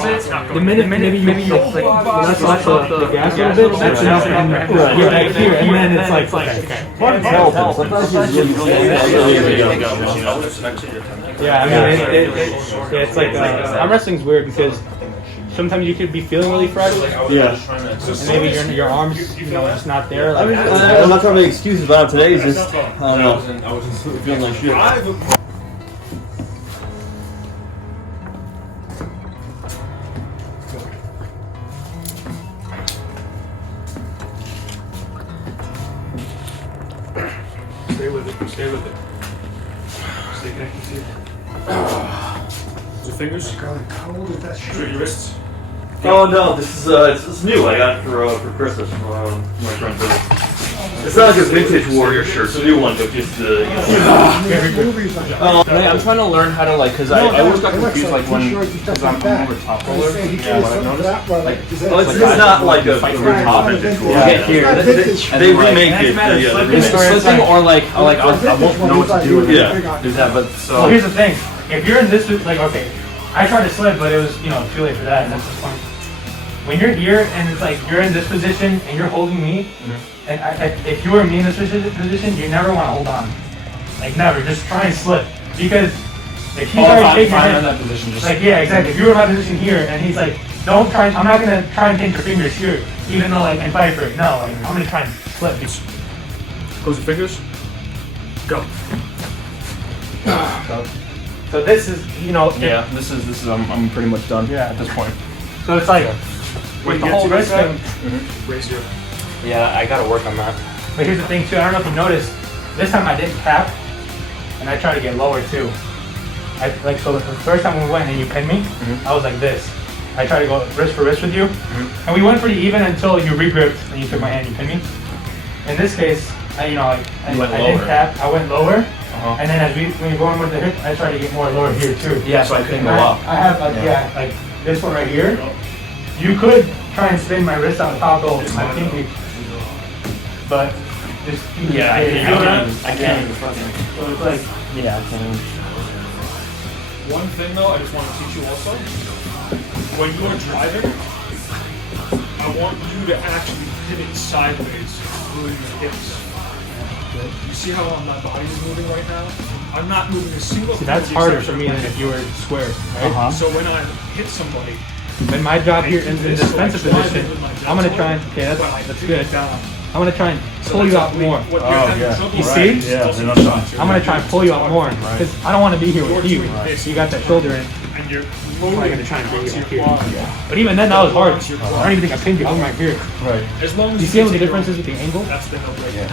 the minute maybe you like let's off the gas a little bit, that's enough to get back here, and then it's like, okay. Yeah, I mean, it's like, arm wrestling's weird because sometimes you could be feeling really fresh, Yeah. and maybe your arms, just not there. I mean, I'm not trying to make excuses, but on today's just, I don't know, feeling like shit. Stay with it. Stay with it. Stay connected to it. Your fingers. How old is that Show shit? your wrists. Oh no, this is it's new. I got it for Christmas from my friend Bill. It's not like a vintage Warrior shirt, it's a new one, but just Movies like that. I'm trying to learn how to because I always got confused like when because I'm more of a top roller. Yeah, what I've noticed. well, it's not like a top vintage Warrior. They remake it. Yeah, they remake it. Slipping or like I won't know what to do with it. Yeah. Do that, but Well, here's the thing. If you're in this, like, okay, I tried to slip, but it was, too late for that, and that's the point. When you're here and it's like you're in this position and you're holding me, and if you were me in this position, you never want to hold on. Like, never. Just try and slip. Because if he's already taking your hand, that position, just like, yeah, exactly. If you were in my position here and he's like, don't try, I'm not going to try and take your fingers here, even though, like, and fight for it. No, like, I'm going to try and slip. Close your fingers. Go. So this is, yeah. This is I'm pretty much done at this point. so it's like, with the whole wrist thing. Raise your. Yeah, I gotta work on that. But here's the thing too, I don't know if you noticed, this time I didn't tap, and I tried to get lower too. So the first time we went and you pinned me, I was like this. I tried to go wrist for wrist with you, and we went pretty even until you regripped and you took my hand and you pinned me. In this case, I didn't tap, I went lower, and then when you're going with the hip, I tried to get more lower here too. Yeah, so I couldn't go up. I have like this one right here. You could try and spin my wrist on top of my pinky, but just Yeah, I can't. So it's like Yeah, I can't. One thing though, I just want to teach you also. When you are driving, I want you to actually pivot sideways through your hips. You see how my body is moving right now? I'm not moving a single. See, that's harder for me than if you were square, right? So when I hit somebody, When my job here in the defensive position, I'm gonna try and that's good. I'm gonna try and pull you out more. what you're having trouble You with see? Yeah, they're not done. I'm gonna try and pull you out more because I don't want to be here with you. So you got that shoulder in. and you're I'm loading gonna try and bring you your back here. quad. But even then, that was hard. I don't even think I pinned you. I'm right here. Right. As long as You see what the take difference your- is with the angle? That's the no break.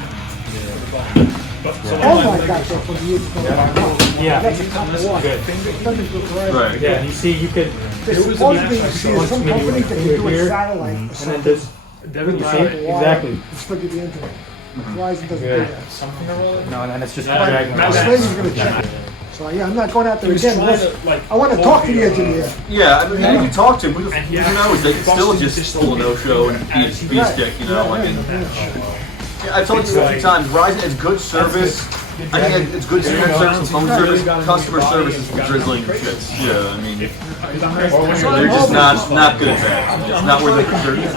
But so Oh when my leg gosh, is that's up, what you used to go back. Yeah. That's the top of the wall. Good. It doesn't look right. Right. Yeah. You see, you could. There's supposedly, you see, there's some Maybe companies that can do here, a satellite. And then just. Devin, You you see? see? Exactly. It's plug it to the internet. Verizon doesn't do Good. that. Something or other? No, and then it's just Yeah. dragging. Matt, The lady's gonna check it. So yeah, I'm not going out there He was again. trying Listen, to, like, I want to talk to the engineer. Yeah, I mean, you can talk to him. And he Who actually knows? They can still busted just his pull a no-show and be a stick, you know? Like, and, yeah, I've told you a few times, Verizon has good service. I think it's good internet service and phone service. Customer service is drizzling shits. Yeah, I mean, they're just not good at that. It's not where their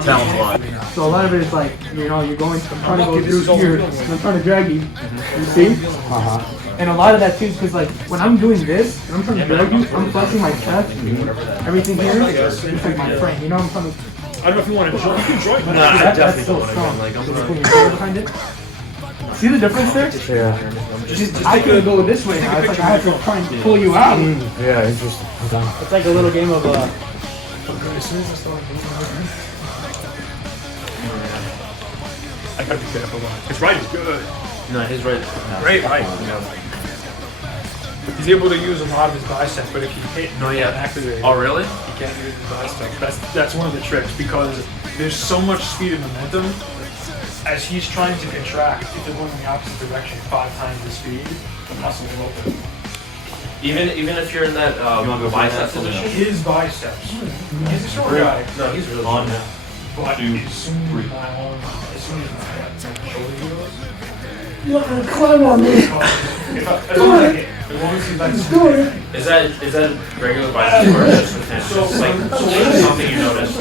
talents lie. So a lot of it is like, you're going, I'm trying to go through here, and I'm trying to drag you. You see? And a lot of that too is because like, when I'm doing this, and I'm trying to drag you, I'm flexing my chest, everything here, it's like my frame, you know what I'm trying to... I don't know if you want to join. You can join. That's so strong. Just put your hand behind it. See the difference there? Yeah. I could go this way now, it's like I have to try and pull you out. Yeah, interesting. It's like a little game of I gotta be careful. It's right. It's good. No, his right. Great height. He's able to use a lot of his bicep, but if he hit, No, yeah. activate. Oh, really? He can't use his bicep. That's one of the tricks because there's so much speed and momentum. As he's trying to contract, if you're going in the opposite direction 5 times the speed, the muscle will open. Even if you're in that bicep position. His biceps. He's a short guy. No, he's really On short. now. But Two, as soon three. as my arm, as soon as my shoulder goes, You're not gonna climb on me. as long as he lets He's doing it. Is that regular bicep or just potential? It's like something you notice.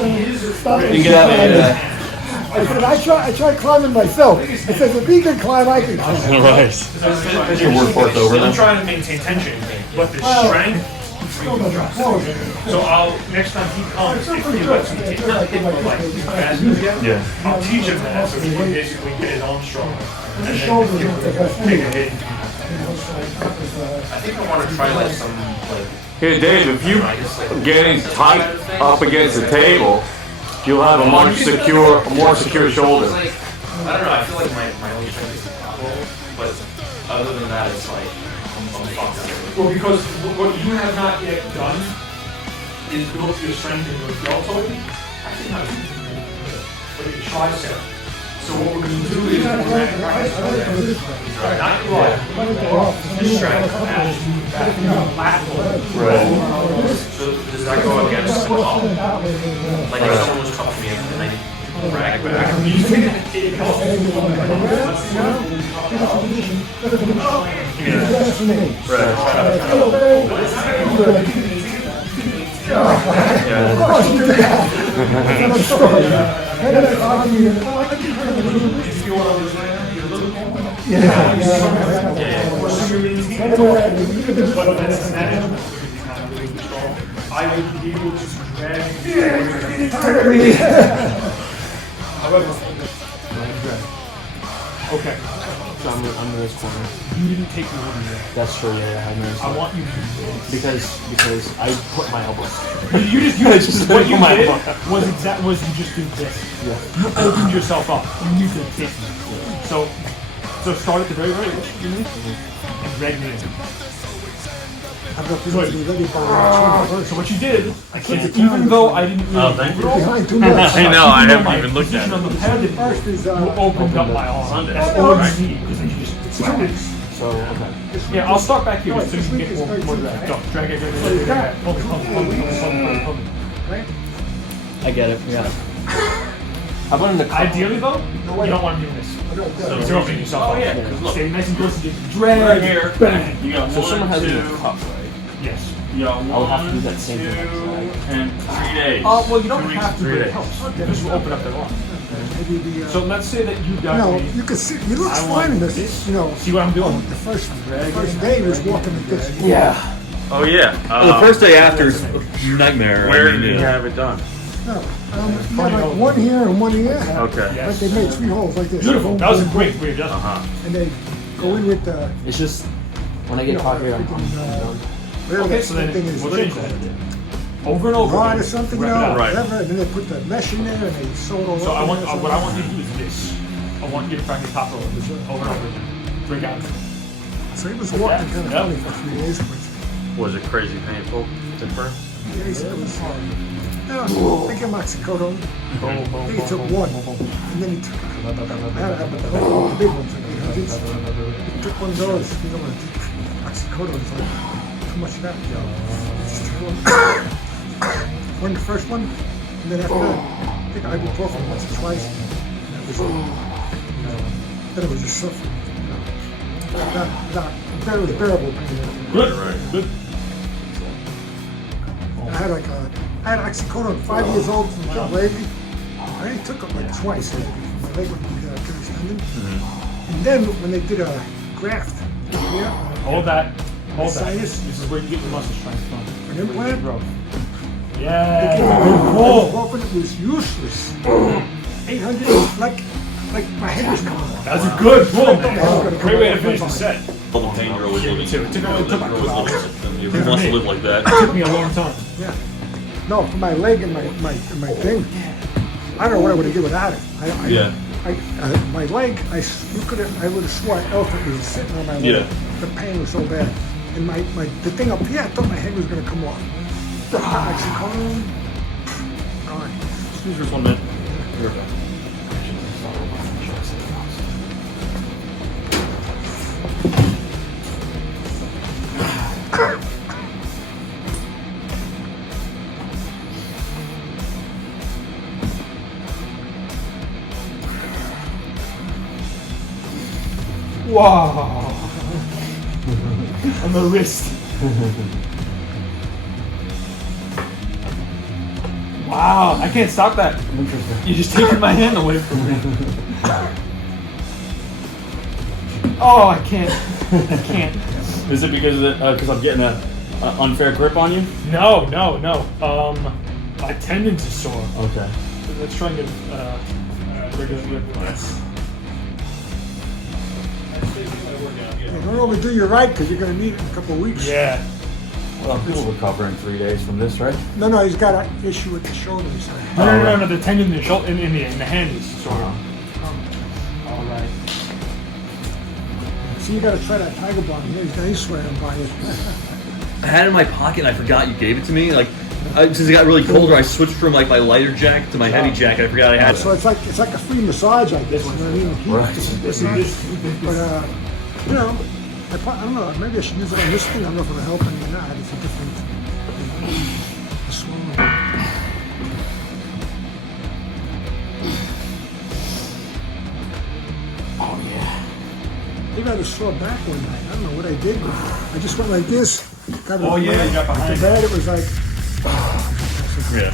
You get out of here. I said, I tried climbing myself. I said, if he can climb, I can climb. Right. work forth over them. I'm trying to maintain tension, but the strength. So I'll next time he comes, if he lets me take like fast again, Yeah. I'll teach him that so he can basically get his arm stronger. And then Shoulders take are the best a thing. hit. I think I want to try like some like. Hey Dave, if you getting tight up against the table, you'll have a more secure shoulder. Like, I don't know. I feel like my own strength is incredible, but other than that, it's like I'm fucked. Well, because what you have not yet done is build your strength in your deltoid. Actually, not but your tricep. So what we're going to do is we're going to practice not your right, just strength, back, Right. So does that go against the call? Like if someone was talking to me and I drag back. I would be able to drag. However, okay. So I'm in this corner. You didn't take me on there. That's true. Yeah, I noticed. I want you to do this. Because I put my elbow. You just what you did was you just do this. Yeah. You opened yourself up. You used a kick. So start at the very beginning and drag me in. I've got to be ready for So what you did is even though I didn't really thank you. roll, behind too much. I know, I haven't even looked at position on it. the pad that First is, you opened up my arm. That's all you need because then you just So okay. Yeah, I'll start back here so you can get more drag. Go, drag it. Hold it. Right? I get it. Yeah. How about in the car? Ideally though, you don't want to do this. So You're opening yourself up. Yeah. Stay nice and close and just drag. Right here. Bang. You got So someone has it in two. a cup, right? Yes. You got I would have to do that same thing. and 3 days. Well, you don't 2 weeks, have to, 3 but it days. helps. Because you open up the arm. maybe the, So let's say that you got no, me. you can see, he looks I want fine in this. this, you know. See what I'm doing? The first day he was walking like this. Yeah. Oh yeah. the first day after is nightmare. Where did you have it done? No, he had like one here and one here. Okay. But they made 3 holes like this. Beautiful. That was a great adjustment. And they go in with the, It's just when I get caught here, I'm done. whatever Okay, that so then thing is, we'll what do you change call that. it? Over and over. Rod again. or something, Wrap it no, up. whatever, and then they put the mesh in there and they sew it all So up. what I want you to do is this. I want you to practice top roll over and over again. Break out. So he was walking kind of Yeah. funny for 3 days. But Was it crazy painful at first? yeah, he said it was hard. Yeah, I think oxycodone. I think he took one, and then he took, I had the big ones. He took one of those, you know, and oxycodone is like too much of that. Just took one the first one, and then after that, I think ibuprofen once or twice. And that was then it was just suffering. Not barely bearable pain. Good. Good. I had oxycodone 5 years old from my leg. I only took it like twice. My leg would be Achilles tendon. And then when they did a graft here, Hold that. Hold that. Sinus. This is where you get your muscle strength from. an implant, Growth. they Yeah. gave me a Cool. open, it was useless. 800, like my head was coming off. That was a good pull, man. Great way to finish the set. The pain you're always living. It took If he wants to live like that. took me a long time. Yeah. No, for my leg and my thing. I don't know what I would have did without it. Yeah. my leg, I would have swore elephant was sitting on my leg. Yeah. The pain was so bad. And the thing up here, I thought my head was going to come off. Oxycodone. Gone. Excuse me just 1 minute. Wow. On the wrist. Wow, I can't stop that. You're just taking my hand away from me. Oh, I can't. I can't. Is it because I'm getting an unfair grip on you? No. My tendons are sore. Okay. Let's try and get regular grip. Don't overdo your right because you're going to need it in a couple of weeks. Yeah. Well, he'll recover in 3 days from this, right? No, he's got an issue with the shoulder. He said. No, the tendon in the shoulder, in the hand is sore. All right. So you got to try that Tiger Balm. He's swearing by it. I had it in my pocket and I forgot you gave it to me. Like, since it got really colder, I switched from like my lighter jacket to my heavy jacket. I forgot I had it. So it's like a free massage, I guess. You know what I mean? Heat, Right. But you know, I don't know. Maybe I should use it on this thing. I don't know if it'll help any or not. It's a different swollen. Oh yeah. Maybe I had a sore back one night. I don't know what I did. I just went like this. Got Oh yeah, you got behind the bed. It was like. Yeah.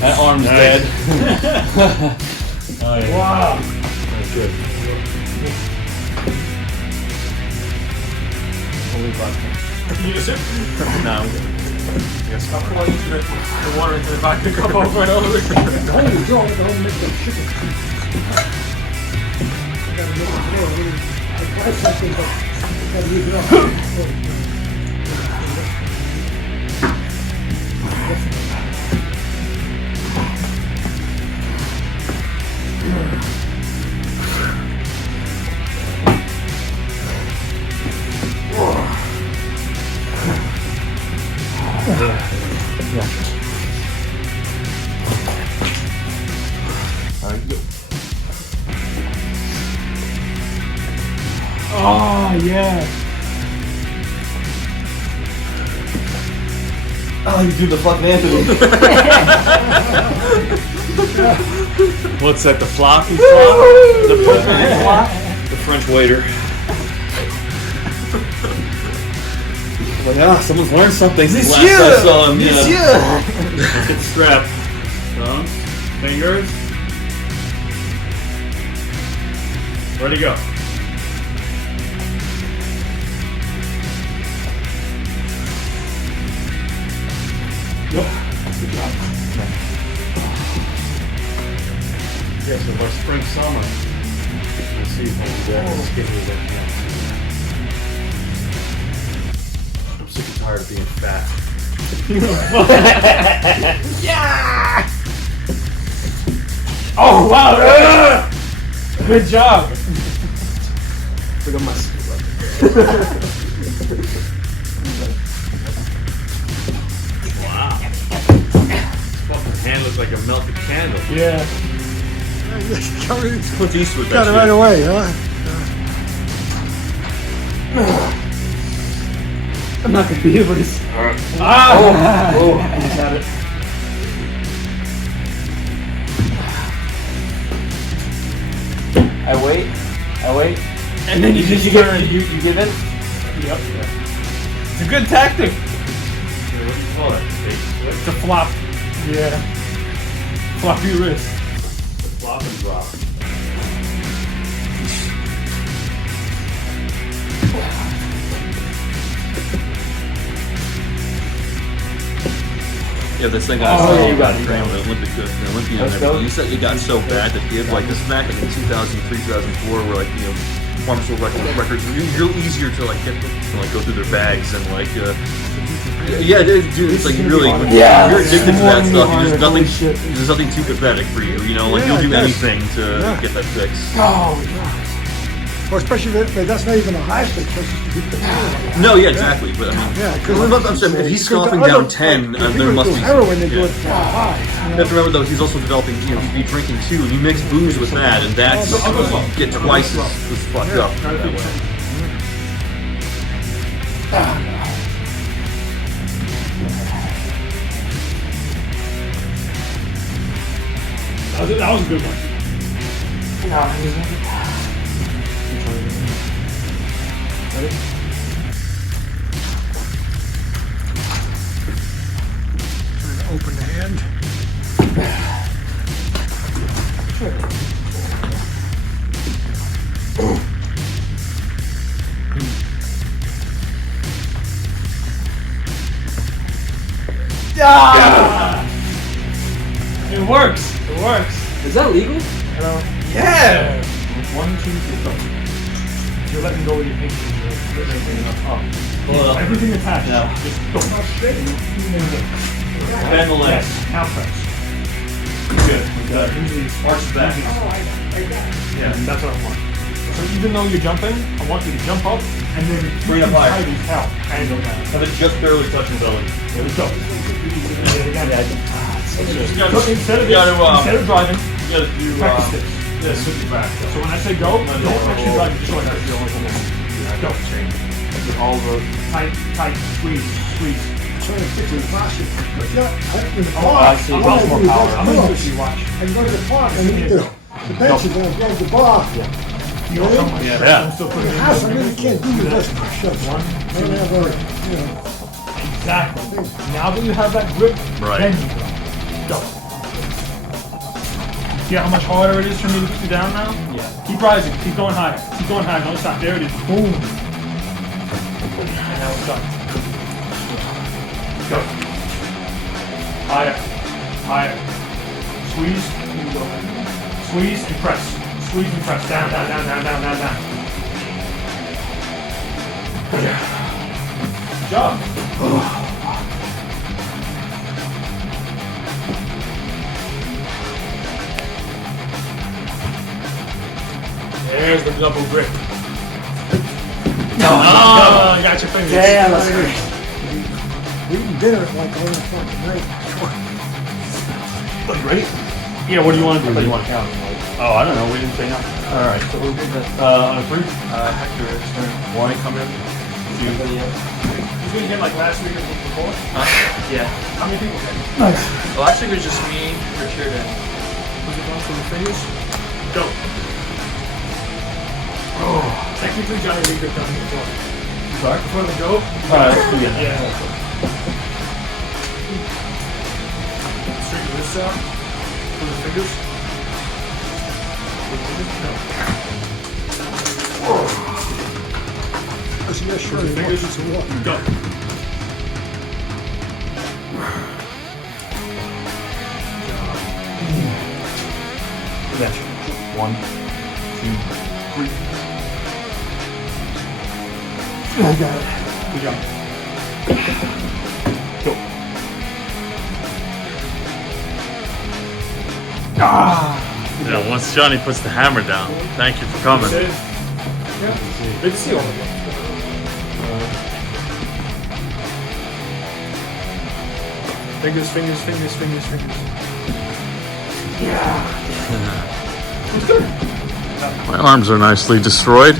That arm's dead. Oh, yeah. Wow. That's good. Holy fuck. You just sit. No, I'm good. Yes. I'll pour the water into the vodka cup over and over. Holy Joe, the whole mix of chicken. I gotta make it more. I tried something, but I gotta leave it up. Oh yeah. Oh, you do the fucking Anthony. What's that? The floppy flop? The French flop? The French waiter. Like, someone's learned something since last I saw him. Monsieur! Let's get the strap. Thumbs, fingers. Ready to go. Yep. Good job. Yeah, so by spring, summer, we'll see if I'll be as skinny as I can. I'm sick and tired of being fat. Yeah. Oh wow. Good job. Look at my skin. Wow. This fucking hand looks like a melted candle. Yeah. Clint Eastwood. Got it right away, huh? I'm not gonna be able to. Ah! Oh, I just had it. I wait, And then you just you give in. Yep. It's a good tactic. What do you call that? It's a flop. Yeah. Flop your wrist. Flop and drop. Yeah, this thing I saw you got trained with the Olympian and everything. You said it got so bad that he had like this back in 2003, 2004, where like pharmaceutical records were real easier to like get them to like go through their bags and like yeah, dude, it's like really when you're addicted to that stuff. There's nothing too pathetic for you, you know. Like you'll do anything to get that fix. Oh, yeah. Well, especially if that's not even a high stick, that's just to beat the power. No, yeah, exactly. But I mean, Yeah, I'm saying if he's scoffing down 10, there must be heroin. They do yeah. it for high. You have to remember though, he's also developing, you know, he'd be drinking too, and you mix booze with that, and that's get twice as fucked up that way. That was a good one. Trying to open the hand. It works. It works. Is that legal? Yeah. 1, 2, 3. You're letting go with your pinky. Everything attached. Yeah. Just go. Bend the legs. Yes. Now press. Good. Usually Arch the back. Yeah, that's what I want. So even though you're jumping, I want you to jump up and then Bring it up higher. tight as hell. And go down. Have it just barely touching belly. There we go. Yeah, So instead of driving, you gotta do, practice this. yeah, switch it back. So when I say go, don't actually drive, just like that. Go. All the Tight, squeeze. Trying to fix the posture. But yeah, in the I park, see. I'm Lots gonna more do power. that I'm gonna close. do watch. I can go to the park and hit the bench is gonna blow the bar. You know how much stress I'm still In putting the in. house, I really can't do the rest push-ups. One, I don't have a, you know. exactly. Now that you have that grip, Right. then you go. See how much harder it is for me to get you down now? Yeah. Keep rising. Keep going higher. Keep going higher. Don't stop. There it is. Boom. And now it's done. Go. Higher. Higher. Squeeze. Here we go. Squeeze and press. Squeeze and press. Down. Good job. There's the double grip. Oh, I got your fingers. Damn, that's great. We eating dinner at like 11 o'clock at night. Are you ready? Yeah, what do you want to do? You want to count? Oh, I don't know. We didn't say nothing. Alright, so we'll do that. On a 3, Hector is turn. 1, come in. 2. He's gonna get like last week or before? Yeah. How many people came? Well, last week was just me, Richard, and Was it going for the fingers? Go. Oh, technically Johnny Lee could come before. Sorry? Before the go? Alright, let's do it. Yeah. Straighten this out. For the fingers. I see that shirt. Fingers. It's a walk. Go. Bench. 1, 2, 3. I got it. Good job. Go. yeah, once Johnny puts the hammer down, thank you for coming. Yeah. Good to see you all again. Fingers. Yeah. It was good. My arms are nicely destroyed.